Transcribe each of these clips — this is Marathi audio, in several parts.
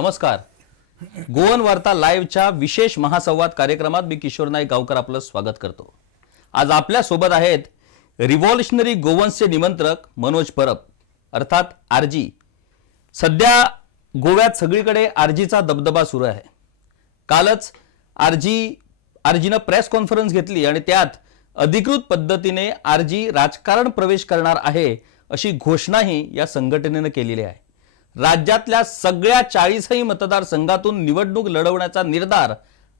नमस्कार. गोवन वार्ता लाईव्हच्या विशेष महासंवाद कार्यक्रमात मी किशोर नाईक गावकर आपलं स्वागत करतो. आज आपल्या सोबत आहेत रिव्होल्युशनरी गोवन्सचे निमंत्रक मनोज परब अर्थात आरजी. सध्या गोव्यात सगळीकडे आरजीचा दबदबा सुरू आहे. कालच आरजीनं प्रेस कॉन्फरन्स घेतली आणि त्यात अधिकृत पद्धतीने आरजी राजकारण प्रवेश करणार आहे अशी घोषणाही या संघटनेने केलेली आहे. राज्यातल्या सगळ्या 40ही मतदारसंघातून निवडणूक लढवण्याचा निर्धार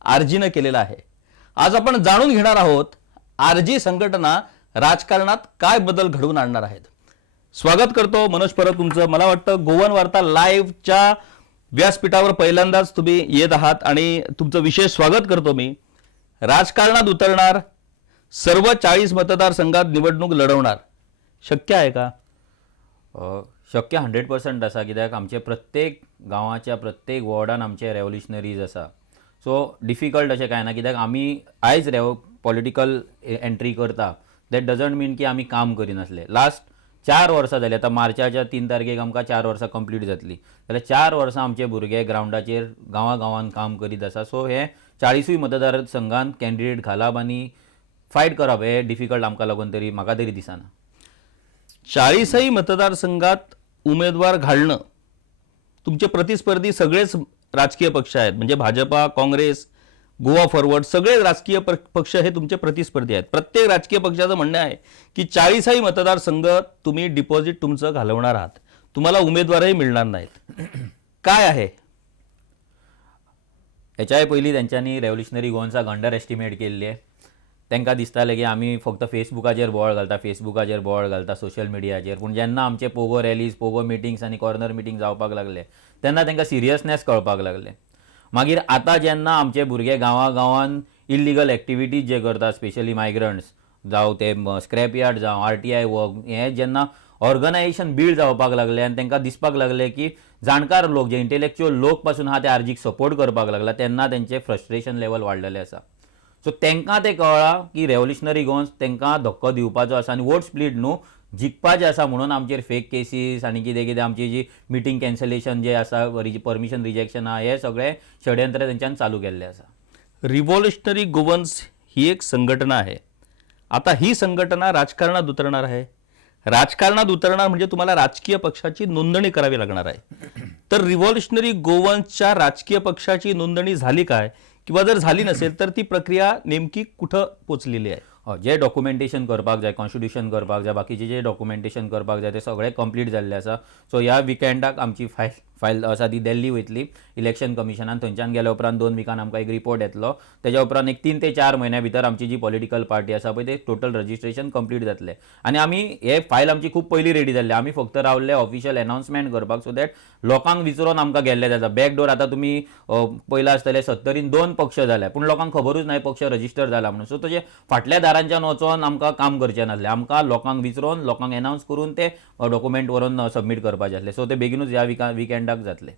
आरजीनं केलेला आहे. आज आपण जाणून घेणार आहोत आरजी संघटना राजकारणात काय बदल घडवून आणणार आहेत. स्वागत करतो मनोज परब तुमचं. मला वाटतं गोवन वार्ता लाईव्हच्या व्यासपीठावर पहिल्यांदाच तुम्ही येत आहात आणि तुमचं विशेष स्वागत करतो मी. राजकारणात उतरणार, सर्व 40 मतदारसंघात निवडणूक लढवणार शक्य आहे का? शक्य 100% आसा. कित्याक आमचे प्रत्येक गांवाच्या प्रत्येक वॉर्डान आमचे रेव्होल्युशनरीज आसा. सो डिफिकल्ट अशें कांय ना. कित्याक आमी आयज पॉलिटिकल एंट्री करता दॅट डजंट मीन की आमी काम करिनासले. लास्ट 4 वर्सां जाली. आतां मार्चाच्या 3 तारखेक आमकां 4 वर्सां कंप्लीट जातली. जाल्यार 4 वर्सां आमचे भुरगे ग्रावंडाचेर गांवागांवांत काम करीत आसा. सो हे 40 मतदारसंघांत कॅन्डिडेट घालप आनी फायट करप हे डिफिकल्ट आमकां लागून तरी म्हाका तरी दिसना. 40ही मतदारसंघात उमेदवार घालणं, तुमचे प्रतिस्पर्धी सगळेच राजकीय पक्ष आहेत. म्हणजे भाजपा, काँग्रेस, गोवा फॉरवर्ड सगळे राजकीय पक्ष हे तुमचे प्रतिस्पर्धी आहेत. प्रत्येक राजकीय पक्षाचं म्हणणं आहे की 40ही मतदारसंघ तुम्ही डिपॉझिट तुमचं घालवणार आहात, तुम्हाला उमेदवारही मिळणार नाहीत. काय आहे हेच्याय पयलीं तेंच्यांनी रेव्होल्युशनरी गोवन्साक अंडर एस्टिमेट केल्ले. तांकां दिसतालें की आमी फक्त फेसबुकाचेर बोवाळ घालता सोशल मिडियाचेर. पूण जेन्ना आमचे पोगो रॅलीज, पोगो मिटिंग्स आनी कॉर्नर मिटींग जावपाक लागले तेन्ना तांकां सिरियसनेस कळपाक लागले. मागीर आतां जेन्ना आमचे भुरगे गांवागांवांत इल्लिगल एक्टिविटीज जे करतात, स्पेशली मायग्रंट्स जावं ते स्क्रॅप यार्ड जावं RTI वर्क, हे जेन्ना ऑर्गनायझेशन बिल्ड जावपाक लागले आनी तांकां दिसपाक लागले की जाणकार लोक जे इंटेलेक्च्युअल लोक पासून आहा ते आरजीक सपोर्ट करपाक लागला, तेन्ना तेंचे फ्रस्ट्रेशन लेवल वाडलेलें आसा. सो तांकां ते कळ्ळां की रेव्होल्युशनरी गोवन्स तांकां धक्को दिवपाचो आसा आनी वोट स्प्लीट न्हू जिखपाचें आसा. म्हणून आमचेर फेक केसीस आनी कितें कितें आमची जी मिटींग कॅन्सलेशन जे आसा, परमिशन रिजेक्शन आहा, हे सगळे षडयंत्र तेंच्यान चालू केल्ले आसा. रिव्होल्युशनरी गोवन्स ही एक संघटना आहे. आता ही संघटना राजकारणात उतरणार आहे. राजकारणात उतरणार म्हणजे तुम्हाला राजकीय पक्षाची नोंदणी करावी लागणार आहे. तर रिव्होल्युशनरी गोवन्सच्या राजकीय पक्षाची नोंदणी झाली काय, किंवा जर झाली नसेल तर ती प्रक्रिया नेमकी कुठं पोचलेली आहे? जे डॉक्युमेंटेशन करपाक जाय, कॉन्स्टिट्यूशन करपाक जाय, बाकीचे जे डॉक्युमेंटेशन करपाक जाय ते सगळे कंप्लीट जाल्ले आसा. सो ह्या विकेंडाक आमची फायल आसा ती दिल्ली वयतली इलेक्शन कमिशनान. थंयच्यान गेल्या उपरांत 2 विकान आमकां एक रिपोर्ट येतलो. तेज्या उपरांत एक 3 ते 4 म्हयन्या भितर आमची जी पॉलिटिकल पार्टी आसा पळय ते टोटल रजिस्ट्रेशन कंप्लीट जातले. आनी आमी हे फायल आमची खूब पयलीं रेडी जाल्ली. आमी फक्त रावल्ले ऑफिशियल अनाउन्समेंट करपाक, सो दॅट लोकांक विचारून आमकां गेल्ले जाता. बॅकडोर आतां तुमी पयला आसतले 70न 2 पक्ष जाले, पूण लोकांक खबरूच ना पक्ष रजिस्टर जाला म्हणून. सो तशें फाटल्या दारांच्यान वचोन आमकां काम करचें नासलें. आमकां लोकांक विचारून, लोकांक अनाउन्स करून ते डॉक्युमेंट व्हरून सबमीट करपाचें आसलें. सो ते बेगीनूच ह्या विकेंडाक जातले.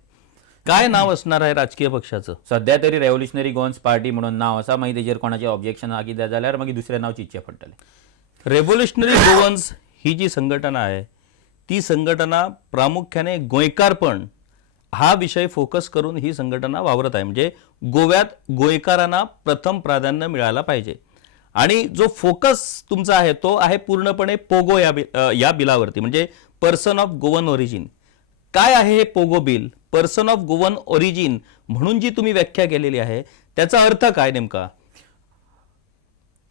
काय नाव असणार आहे राजकीय पक्षाचं? सध्या तरी रेव्होल्युशनरी गोवन्स पार्टी म्हणून नाव आसा. मागीर तेजेर कोणाचें ऑब्जेक्शन आहा कितें जाल्यार मागीर दुसरें नांव चिंतचें पडटलें. रेव्होल्युशनरी गोवन्स ही जी संघटना आहे ती संघटना प्रामुख्याने गोंयकारपण हा विषय फोकस करून ही संघटना वावरत आहे. म्हणजे गोव्यात गोंयकारांना प्रथम प्राधान्य मिळायला पाहिजे. आणि जो फोकस तुमचा आहे तो आहे पूर्णपणे पोगो या बिलावरती, म्हणजे पर्सन ऑफ गोवन ओरिजिन. काय आहे हे Pogo bill? Person of Goan origin म्हणून जी तुम्ही व्याख्या केलेली आहे त्याचा अर्थ काय नेमका?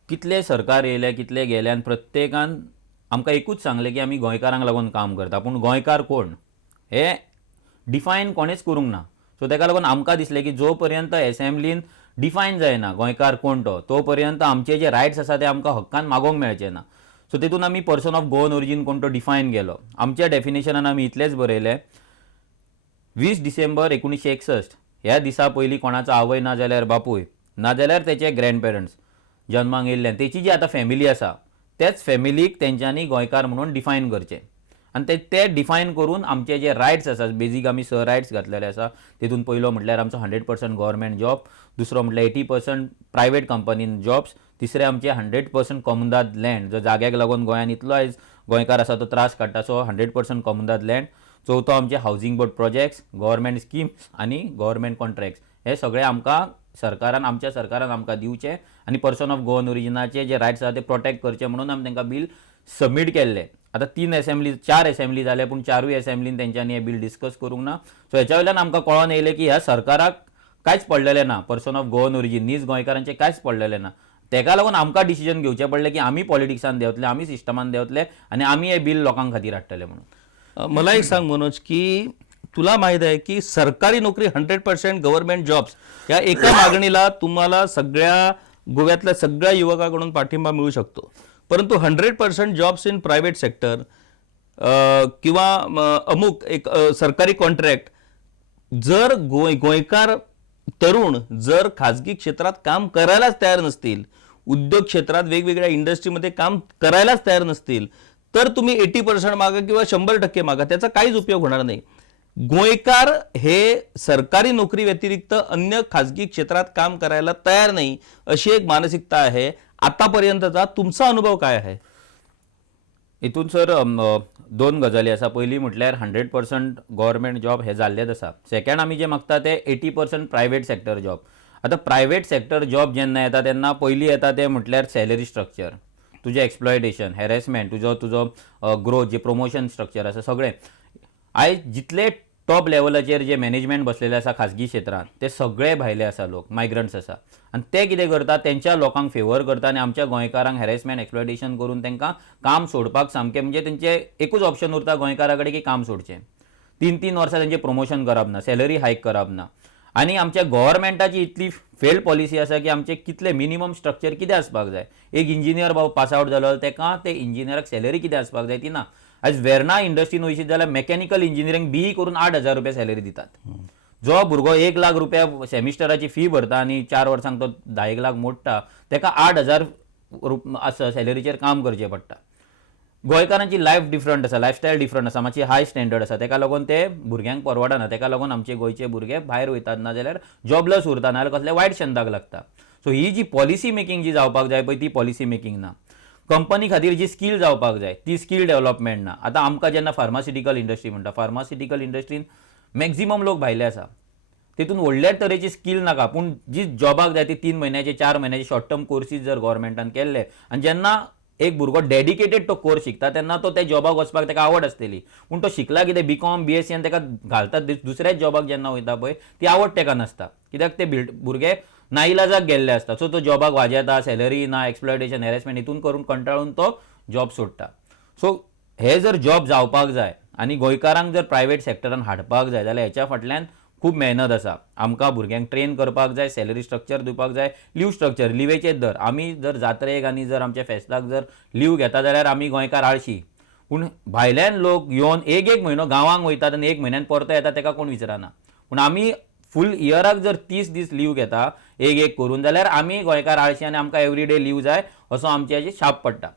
कितले सरकार येयले, कितले गेले, आनी प्रत्येकान आमकां एकूच सांगलें की आमी गोंयकारांक लागून काम करता. पूण गोंयकार कोण हे डिफायन कोणेच करूंक ना. सो ताका लागून आमकां दिसलें की जो पर्यंत एसेंब्लीन डिफायन जायना गोंयकार कोण तो पर्यंत आमचे जे रायट्स आसा ते आमकां हक्कान मागोवंक मेळचे ना. सो तेतून आमी पर्सन ऑफ गोवन ओरिजीन कोण तो डिफायन केलो. आमच्या डेफिनेशनान आमी इतलेंच बरयलें 20 डिसेंबर 1961 ह्या दिसा पयलीं कोणाचो आवय ना जाल्यार बापूय ना जाल्यार तेचे ग्रँडपेरंट्स जन्माक येयल्ल्यान तेची जी आतां फॅमिली आसा तेच फॅमिलीक तेंच्यांनी गोंयकार म्हणून डिफायन करचें. आनी ते डिफायन करून आमचे जे रायट्स आसा, बेजीक आमी 6 रायट्स घातलेले आसा. तेतून पयलो म्हटल्यार आमचो 100% गव्हर्मेंट जॉब, दुसरो म्हटल्यार 80% प्रायवेट कंपनीन जॉब्स, तिसरे आमचे 100% कॉमुनाद लँड, जो जाग्याक लागून गोंयान इतलो आयज गोंयकार आसा तो त्रास काडटा, सो 100% कॉमुनाद लँड. चवथो आमचे housing board projects, government schemes आणि गव्हर्मेंट कॉन्ट्रॅक्ट्स हे सगळे आमकां आमच्या सरकारान आमकां दिवचे आनी पर्सन ऑफ गोवन ओरिजिनाचे जे रायट्स आसा ते प्रोटेक्ट करचे म्हणून आमी तांकां बिल सबमीट केल्ले. आता 4 असेंब्ली जाले पूण 4य असेंब्लीन तेंच्यांनी हे बिल डिस्कस करूंक ना. सो हेच्या वयल्यान आमकां कळोन येयलें की ह्या सरकाराक कांयच पडलेलें ना, पर्सन ऑफ गोवन ओरिजीन नीज गोंयकारांचे कांयच पडलेलें ना. तेका लागून आमकां डिसिजन घेवचें पडलें की आमी पॉलिटिक्सान देंवतले, आमी सिस्टमान देंवतले आनी आमी हे बिल लोकां खातीर हाडटले म्हणून. मला एक सांग मनोज की तुला माहित आहे की सरकारी नोकरी 100% गव्हर्नमेंट जॉब्स या एका मागणीला तुम्हाला सगळ्या गोव्यातल्या सगळ्या युवकांकडून पाठिंबा मिळू शकतो, परंतु 100% जॉब्स इन प्रायव्हेट सेक्टर किंवा अमुक एक सरकारी कॉन्ट्रॅक्ट जर गोंयकार तरुण जर खाजगी क्षेत्रात काम करायलाच तयार नसतील, उद्योग क्षेत्रात वेगवेगळ्या इंडस्ट्रीमध्ये काम करायलाच तयार नसतील, तर तुम्ही 80% मागा किंवा 100% मागा, त्याचा काहीच उपयोग होणार नाही. गोंयकार हे सरकारी नोकरी व्यतिरिक्त अन्य खाजगी क्षेत्रात काम करायला तयार नाही अशी एक मानसिकता आहे. आतापर्यंतचा तुमचा अनुभव काय आहे? हितून सर 2 गजाली आसा. पयली म्हटल्यार 100% गव्हर्मेंट जॉब हे जाल्लेच आसा. सेकंड आमी जे मागता ते 80% प्रायव्हेट सेक्टर जॉब. आता प्रायव्हेट सेक्टर जॉब जेन्ना येता तेन्ना पयली येता ते म्हटल्यार सॅलरी स्ट्रक्चर, तुजें एक्सप्लॉयटेशन, हॅरेसमेंट, तुजो ग्रोथ, जे प्रमोशन स्ट्रक्चर आसा सगळें. आयज जितले टॉप लेवलाचेर जे मॅनेजमेंट बसलेले आसा खाजगी क्षेत्रांत ते सगळे भायले आसा लोक, मायग्रंट्स आसा आनी ते कितें करता तेंच्या लोकांक फेवर करता आनी आमच्या गोंयकारांक हॅरेसमेंट एक्सप्लॉयटेशन करून तांकां काम सोडपाक सामकें म्हणजे तेंचे एकूच ऑप्शन उरता गोंयकारा कडेन की काम सोडचें. 3 वर्सां तेंचें प्रमोशन करप ना, सॅलरी हायक करप ना. आनी आमच्या गव्हर्मेंटाची इतली फेल्ड पॉलिसी आसा की आमचे कितले मिनिमम स्ट्रक्चर कितें आसपाक जाय. एक इंजिनियर पास आवट जालो तेका ते इंजिनियराक सॅलरी कितें आसपाक जाय ती ना. आयज वेर्ना इंडस्ट्रीन वयशीत जाल्यार मेकॅनिकल इंजिनियरींग BE करून 8,000 रुपया सॅलरी दितात. जो भुरगो 1 लाख रुपया सेमिस्टराची फी भरता आनी 4 वर्सांक तो 10 लाख मोडटा तेका 8,000 सॅलरीचेर काम करचें पडटा. गोंयकारांची लायफ डिफरंट आसा, लायफस्टायल डिफरंट आसा, मातशी हाय स्टँडर्ड आसा, तेका लागून ते भुरग्यांक परवडना. तेका लागून आमचे गोंयचे भुरगे भायर वयतात ना जाल्यार जॉबलस उरता ना जाल्यार कसल्या वायट छंदाक लागता. सो ही जी पॉलिसी मेकिंग जी जावपाक जाय पळय ती पॉलिसी मेकिंग ना. कंपनी खातीर जी स्कील जावपाक जाय ती स्कील डेव्हलपमेंट ना. आतां आमकां जेन्ना फार्मास्युटिकल इंडस्ट्री म्हणटा, फार्मास्युटिकल इंडस्ट्रीन मॅक्झिमम लोक भायले आसा, तितून व्हडल्या तरेची स्कील नाका, पूण जी जॉबाक जाय ती 3 म्हयन्याचे 4 म्हयन्याचे शॉर्ट टर्म कोर्सीस जर गव्हर्मेंटान केल्ले आनी जेन्ना एक भुरगो डेडिकेटेड तो कोर्स शिकता तेन्ना तो त्या जॉबाक वचपाक ताका आवड आसतली. पूण तो शिकला कितें BCom BSc आनी ताका घालतात दुसऱ्याच जॉबाक जेन्ना वयता पळय ती आवड ताका नासता, कित्याक ते भुरगे नाइलाजाक गेल्ले आसता. सो तो जॉबाक वाजेता, सॅलरी ना, एक्सप्लॉयटेशन, हॅरेसमेंट हितून करून कंटाळून तो जॉब सोडटा. सो हे जर जॉब जावपाक जाय आनी गोंयकारांक जर प्रायव्हेट सेक्टरान हाडपाक जाय जाल्यार हेच्या फाटल्यान खूब मेहनत आसा. आमकां भुरग्यांक ट्रेन करपाक जाय, सॅलरी स्ट्रक्चर दिवपाक जाय, लीव स्ट्रक्चर, लिवेचे दर. आमी जर जात्रेक आनी जर आमच्या फेस्ताक जर लीव घेता जाल्यार आमी गोंयकार आळशी. पूण भायल्यान लोक येवन एक म्हयनो गांवांक वयतात आनी 1 म्हयन्यान परतो येता तेका कोण विचारना. पूण आमी फूल इयराक जर 30 दीस लीव घेता एक करून जाल्यार आमी गोंयकार आळशी आनी आमकां एवरीडे लीव जाय असो आमचे शाप पडटा.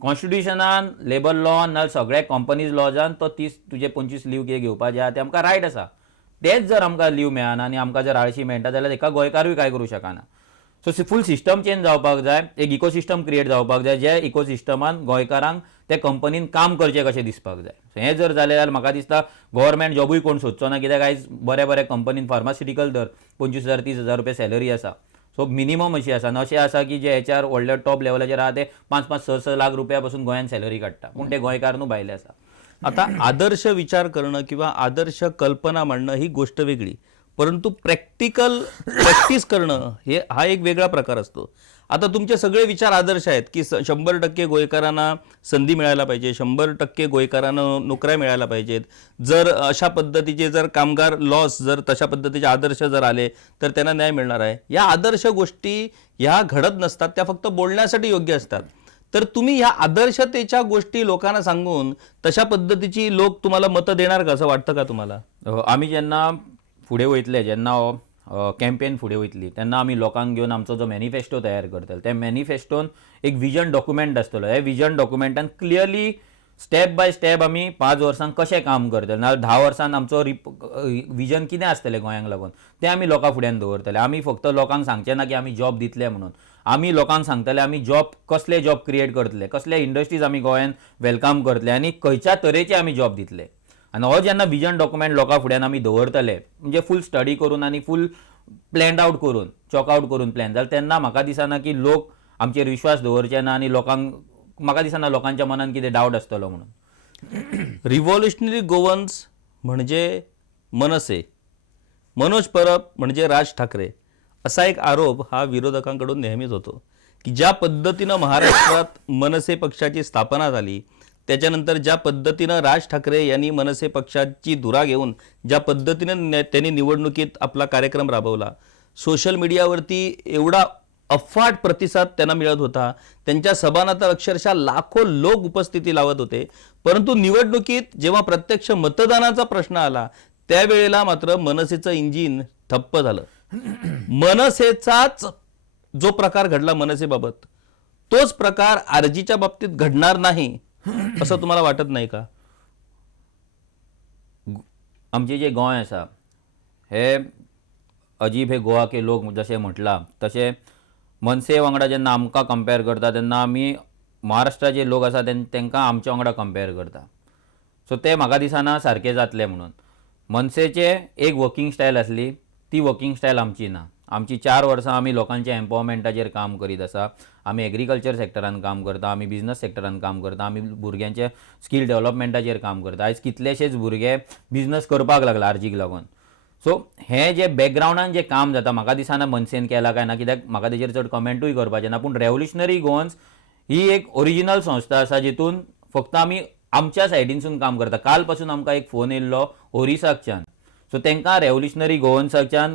कॉन्स्टिट्युशनान, लेबर लॉन नाल्यार सगळ्या कंपनीज लॉजान तो 30 तुजे 25 लीव घेवपाचे आहा ते आमकां रायट आसा. तेच जर आमकां लीव मेळना आनी आमकां जर आळशी मेळटा जाल्यार एका गोंयकारूय काय करूं शकना. सो फूल सिस्टम चेंज जावपाक जाय, एक इकोसिस्टम क्रिएट जावपाक जाय, जे इकोसिस्टमान गोंयकारांक त्या कंपनीन काम करचें कशें दिसपाक जाय. सो हें जर जालें जाल्यार म्हाका दिसता गव्हर्मेंट जॉबूय कोण सोदचो ना, कित्याक आयज बऱ्या कंपनीन फार्मास्युटिकल दर 25,000-30,000 रुपया सॅलरी आसा. सो मिनिमम अशी आसा, अशें आसा की जे HR व्हडल्या टॉप लेवलाचेर आहा ते 5-6 लाख रुपया पासून गोंयान सॅलरी काडटा, पूण ते गोंयकार न्हू भायले आसा. आता आदर्श विचार करणं किंवा आदर्श कल्पना मांडणं ही गोष्ट वेगळी, परंतु प्रॅक्टिस करणं हा एक वेगळा प्रकार असतो. आता तुमचे सगळे विचार आदर्श आहेत की 100% गोंयकारांना संधी मिळायला पाहिजे, 100% गोंयकारांना नोकऱ्या मिळायला पाहिजेत. जर अशा पद्धतीचे जर कामगार लॉस जर तशा पद्धतीचे आदर्श जर आले तर त्यांना न्याय मिळणार आहे. या आदर्श गोष्टी ह्या घडत नसतात, त्या फक्त बोलण्यासाठी योग्य असतात. तर तुम्ही ह्या आदर्शतेच्या गोष्टी लोकांना सांगून तशा पद्धतीची लोक तुम्हाला मतं देणार का, असं वाटतं का तुम्हाला? आमी जेन्ना फुडें वयतले, जेन्ना कॅम्पेन फुडें वयतली तेन्ना आमी लोकांक घेवन आमचो जो मॅनिफेस्टो तयार करतले, त्या मॅनिफेस्टोन एक विजन डॉक्युमेंट आसतलो. हे विजन डॉक्युमेंटान क्लियरली स्टेप बाय स्टेप आमी 5 वर्सांक कशें काम करतले ना 10 वर्सान आमचो विजन कितें आसतलें गोंयांक लागून तें आमी लोकां फुड्यान दवरतले. आमी फक्त लोकांक सांगचें ना की आमी जॉब दितले म्हणून. आमी लोकांक सांगतले आमी कसले जॉब क्रिएट करतले, कसले इंडस्ट्रीज आमी गोंयान वेलकम करतले आनी खंयच्या तरेचे आमी जॉब दितले. आनी हो जेन्ना विजन डॉक्युमेंट लोकां फुड्यान आमी दवरतले म्हणजे फूल स्टडी करून आनी फूल प्लॅन्ड आउट करून चॉकआउट करून प्लॅन जाल्यार तेन्ना म्हाका दिसना की लोक आमचेर विश्वास दवरचे ना आनी लोकांक म्हाका दिसना लोकांच्या मनान कितें डावट आसतलो म्हणून. रिव्हॉल्युशनरी गोवन्स म्हणजे मनसे, मनोज परब म्हणजे राज ठाकरे असा एक आरोप हा विरोधकांकडून नेहमीच होतो की ज्या पद्धतीनं महाराष्ट्रात मनसे पक्षाची स्थापना झाली, त्याच्यानंतर ज्या पद्धतीनं राज ठाकरे यांनी मनसे पक्षाची धुरा घेऊन ज्या पद्धतीनं त्यांनी निवडणुकीत आपला कार्यक्रम राबवला, सोशल मीडियावरती एवढा अफाट प्रतिसाद त्यांना मिळत होता, त्यांच्या सभांना तर अक्षरशः लाखो लोक उपस्थिती लावत होते. परंतु निवडणुकीत जेव्हा प्रत्यक्ष मतदानाचा प्रश्न आला त्यावेळेला मात्र मनसेचं इंजिन ठप्प झालं. मनसेचाच जो प्रकार घडला मनसेबाबत तोच प्रकार आरजीच्या बाबतीत घडणार नाही असं तुम्हाला वाटत नाही का? आमचे जे गोंय आसा हे अजीब हे गोवा के लोक जशें म्हटलां तशें मनसे वांगडा जेन्ना आमकां कंपेर करता तेन्ना आमी महाराष्ट्राचे लोक आसा तांकां आमच्या वांगडा कंपेर करता. सो ते म्हाका दिसना सारकें जातलें म्हणून. मनसेचे एक वर्किंग स्टायल आसली, ती वर्किंग स्टायल आमची ना. आमची 4 वर्सां आमी लोकांच्या एम्पावरमेंटाचेर काम करीत आसा. आमी एग्रीकल्चर सेक्टरान काम करता, आमी बिझनस सेक्टरान काम करता, आमी भुरग्यांच्या स्कील डेव्हलपमेंटाचेर काम करता. आयज कितलेशेच भुरगे बिझनस करपाक लागला आरजीक लागून. सो हें जे बॅकग्रावंडान जें काम जाता म्हाका दिसना मनसेन केलां काय ना, कित्याक म्हाका तेजेर चड कमेंटूय करपाचें ना. पूण रेव्होल्युशनरी गोवन्स ही एक ओरिजिनल संस्था आसा जितून फक्त आमी आमच्या सायडीनसून काम करता. काल पासून आमकां एक फोन येयल्लो ओरिसाच्यान. सो तांकां रेव्होल्युशनरी गोवन्साच्यान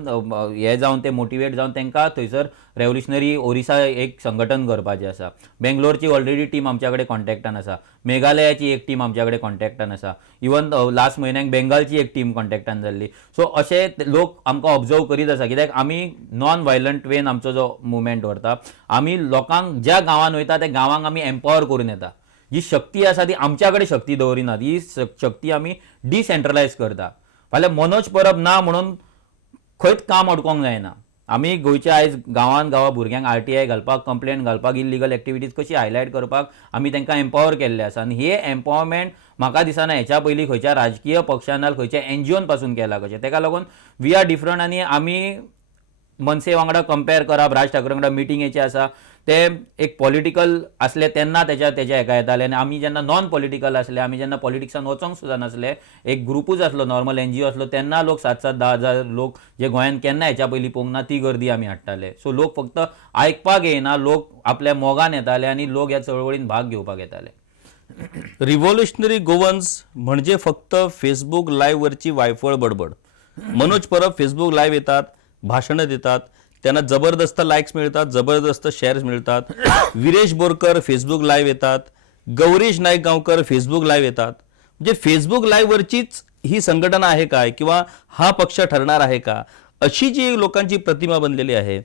हे जावन ते मोटिवेट जावन तांकां थंयसर रेव्होल्युशनरी ओरिसा एक संघटन करपाचें आसा. बेंगलोरची ऑलरेडी टीम आमच्या कडेन कॉन्टॅक्टान आसा, मेघालयाची एक टीम आमच्या कडेन कॉन्टॅक्टान आसा, इवन लास्ट म्हयन्याक बेंगालची एक टीम कॉन्टॅक्टान जाल्ली. सो अशे लोक आमकां ऑब्जर्व करीत आसा, कित्याक आमी नॉन वायलंट वेन आमचो जो मुवमेंट व्हरता. आमी लोकांक ज्या गांवांत वयता त्या गांवांक आमी एम्पावर करून येता. जी शक्ती आसा ती आमच्या कडेन शक्ती दवरिनात, ही शक्ती आमी डिसेंट्रलायज करता. फाल्यां मनोज परब ना म्हणून खंयच काम अडकोंक जायना. आमी गोंयच्या आयज गांवान भुरग्यांक RTI घालपाक, कंप्लेंट घालपाक, इलिगल एक्टिविटीज कशी हायलायट करपाक आमी तांकां एम्पावर केल्ले आसा. आनी हे एम्पावरमेंट म्हाका दिसना हेच्या पयलीं खंयच्या राजकीय पक्षान नाल्यार खंयच्या NGOन पासून केला कशें. ताका लागून वी आर डिफरंट. आनी आमी मनसे वांगडा कंपेर करप, राज ठाकरे वांगडा मिटिंगेचे आसा ते एक पॉलिटिकल आसले तेन्ना तेच्या हेका येताले. आनी आमी जेन्ना नॉन पॉलिटिकल आसले, आमी जेन्ना पॉलिटिक्सान वचोंक सुद्दां नासले, एक ग्रुपूच आसलो, नॉर्मल NGO आसलो, तेन्ना लोक 7-10 लोक जे गोंयान केन्ना हेच्या पयलीं पळोवंक ना ती गर्दी आमी हाडटाले. सो लोक फक्त आयकपाक येना, लोक आपल्या मोगान येताले आनी लोक ह्या चळवळीन भाग घेवपाक येताले. रिव्हॉल्युशनरी गोवन्स म्हणजे फक्त फेसबुक लाईव्ह वरची वायफळ बडबड. मनोज परब फेसबुक लाईव्ह येतात, भाषणं देतात, त्यांना जबरदस्त लाईक्स मिळतात, जबरदस्त शेअर्स मिळतात. विरेश बोरकर फेसबुक लाईव्ह येतात, गौरीश नाईक गावकर फेसबुक लाईव्ह येतात. म्हणजे फेसबुक लाईव्ह वरचीच ही संघटना आहे काय किंवा हा पक्ष ठरणार आहे का, अशी जी लोकांची प्रतिमा बनलेली आहे,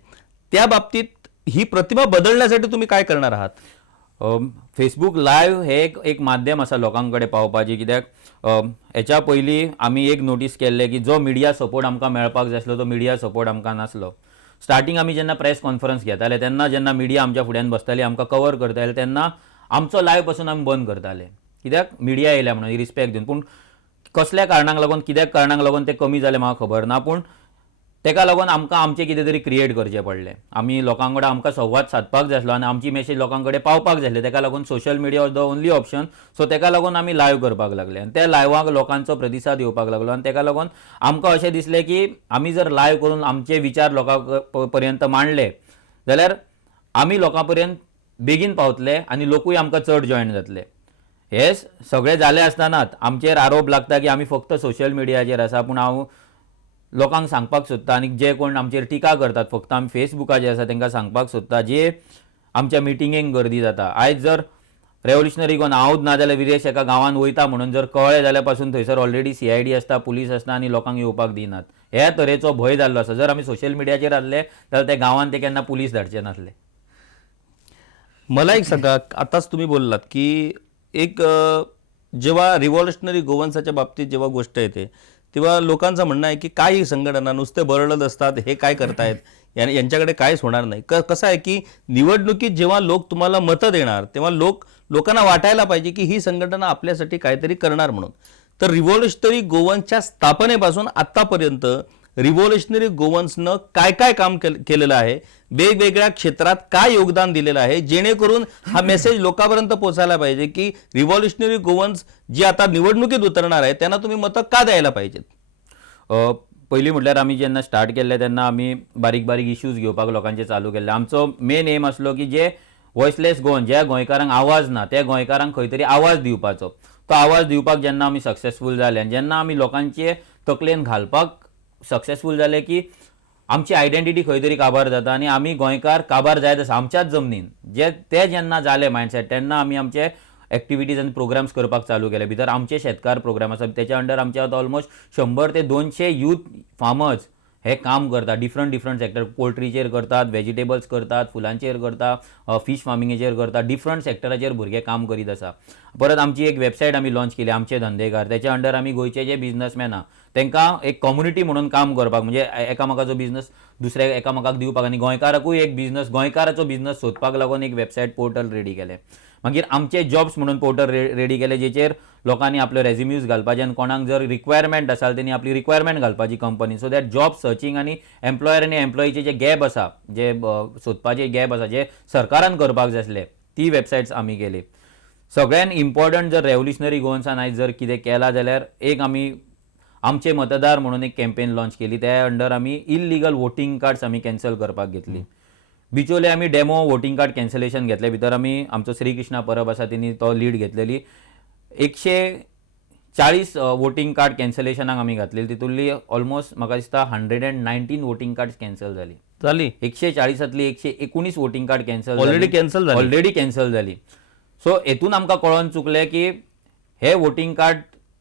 त्या बाबतीत ही प्रतिमा बदलण्यासाठी तुम्ही काय करणार आहात? फेसबुक लाईव्ह हे एक माध्यम आसा लोकांकडे पावपाची. कित्याक हेच्या पयलीं आमी एक नोटीस केल्ले की जो मिडिया सपोर्ट आमकां मेळपाक जाय आसलो तो मिडिया सपोर्ट आमकां नासलो. स्टार्टींग आमी जेन्ना प्रेस कॉन्फरन्स घेताले तेन्ना जेन्ना मिडिया आमच्या फुड्यान बसताली, आमकां कवर करताले, तेन्ना आमचो लायव्ह पासून आमी बंद करताले. कित्याक मिडिया येयल्या म्हणून रिस्पेक्ट दिवन. पूण कसल्या कारणाक लागून, कित्याक कारणाक लागून ते कमी जाले म्हाका खबर ना. पूण तेका लागून आमकां आमचें कितें तरी क्रिएट करचें पडलें. आमी लोकां कडेन आमकां संवाद सादपाक जाय आसलो आनी आमची मेसेज लोकां कडेन पावपाक जाय आसली. तेका लागून social media was the only option. So तेका लागून आमी लायव्ह करपाक लागले आनी त्या लायव्हाक लोकांचो प्रतिसाद येवपाक लागलो. आनी तेका लागून आमकां अशें दिसलें की आमी जर लायव्ह करून आमचे विचार लोकां पर्यंत मांडले जाल्यार आमी लोकां पर्यंत बेगीन पावतले आनी लोकूय आमकां चड जॉयन जातले. हे सगळें जालें आसतनाच आमचेर आरोप लागता की आमी फक्त सोशल मिडियाचेर आसा. पूण हांव लोकांक सांगपाक सोदता आनी जे कोण आमचेर टिका करतात फक्त आमी फेसबुकाचेर आसा तांकां सांगपाक सोदता, जे आमच्या मिटिंगेक गर्दी जाता. आयज जर रेव्होल्युशनरी गोवन हांवूच ना जाल्यार विरेश एका गांवांत वयता म्हणून जर कळ्ळें जाल्यार पासून थंयसर ऑलरेडी CID आसता, पुलीस आसता आनी लोकांक येवपाक दिनात. ह्या तरेचो भंय जाल्लो आसा. जर आमी सोशल मिडियाचेर आसले जाल्यार त्या गांवांत ते केन्ना पुलीस धाडचे नासले. मला एक सांगा, आताच तुम्ही बोललात की एक जेव्हा रिव्हॉल्युशनरी गोवन्साच्या बाबतीत जेव्हा गोष्ट येते तेव्हा लोकांचं म्हणणं आहे की काय ही संघटना नुसते बरळत असतात, हे काय करतायत, यांच्याकडे काहीच होणार नाही. कसं आहे की निवडणुकीत जेव्हा लोक तुम्हाला मतं देणार तेव्हा लोकांना वाटायला पाहिजे की ही संघटना आपल्यासाठी काहीतरी करणार म्हणून. तर रिव्होल्युशनरी गोवन्सच्या स्थापनेपासून आतापर्यंत रिव्होल्युशनरी गोवन्सनं काय काय काम केलेलं आहे, वेगवेगळ्या क्षेत्रात काय योगदान दिलेलं आहे, जेणेकरून हा मेसेज लोकांपर्यंत पोहोचायला पाहिजे की रिव्होल्युशनरी गोवन्स जी आता निवडणुकीत उतरणार आहे त्यांना तुम्ही मतं का द्यायला पाहिजेत. पहिली म्हटल्यार आमी जेन्ना स्टार्ट केल्ले तेन्ना आमी बारीक बारीक इश्यूज घेवपाक लोकांचे चालू केल्ले. आमचो मेन एम आसलो की जे वॉइसलेस गोवन, ज्या गोंयकारांक आवाज ना त्या गोंयकारांक खंय तरी आवाज दिवपाचो. तो आवाज दिवपाक जेन्ना आमी सक्सेसफूल जाले, जेन्ना आमी लोकांचे तकलेन घालपाक सक्सेसफूल जाले की आमची आयडेंटिटी खंय तरी काबार जाता आनी आमी गोंयकार काबार जायत आसा आमच्याच जमनीन, ते जेन्ना जाले मायंडसेट तेन्ना आमी आमचे एक्टिविटीज आनी प्रोग्राम्स करपाक चालू केले. भितर आमचे शेतकार प्रोग्राम आसा, त्याच्या अंडर आमचे आतां ऑलमोस्ट 100 ते 200 यूथ फार्मर्स हे काम करतात. डिफरंट सेक्टर, पोल्ट्रीचेर करतात, व्हेजिटेबल्स करतात, फुलांचेर करतात, फिश फार्मिंगेचेर करतात, डिफरंट सेक्टराचेर भुरगे काम करीत आसा. परत आमची एक वेबसायट आमी लॉन्च केली, आमचे धंदेकार. त्याच्या अंडर आमी गोंयचे जे बिझनसमॅन आहा तांकां एक कम्युनिटी म्हणून काम करपाक, म्हणजे एकामेकाचो बिझनस दुसऱ्या एकामेकाक दिवपाक आनी गोंयकाराकूय एक बिझनस, गोंयकाराचो बिझनस सोदपाक लागून एक वेबसायट पोर्टल रेडी केलें. मागीर आमचे जॉब्स म्हणून पोर्टल रेडी केले, जेचेर लोकांनी आपले रेझ्युम्यूज घालपाचे आनी कोणाक जर रिक्वायरमेंट आसा त्यांनी आपली रिक्वायरमेंट घालपाची company, so that job searching आनी एम्प्लॉयर आनी एम्प्लॉईचे जे गॅप आसा, जे सोदपाचे गॅप आसा, जे सरकारान करपाक जाय आसले, ती वेबसायट्स आमी केली. सगळ्यान इम्पॉर्टंट जर रेव्होल्युशनरी गोवन्सान आयज जर कितें केलां जाल्यार एक आमी आमचे मतदार म्हणून एक कॅम्पेन लॉन्च केली. त्या अंडर आमी इल्लिगल वोटींग कार्ड्स आमी कॅन्सल करपाक घेतली. बिचोले आमी डेमो वोटींग कार्ड कॅन्सलेशन घेतले. भितर आमी आमचो श्री कृष्णा परब आसा तिणी तो लीड घेतलेली. 140 वोटींग कार्ड कॅन्सलेशनाक आमी घातलेली. तितूंतली ऑलमोस्ट म्हाका दिसता 119 वोटींग कार्ड्स कॅन्सल जाली. 140तली 119 वोटींग कार्ड ऑलरेडी कॅन्सल जाली. सो हेतून आमकां कळोन चुकलें की हे वोटींग कार्ड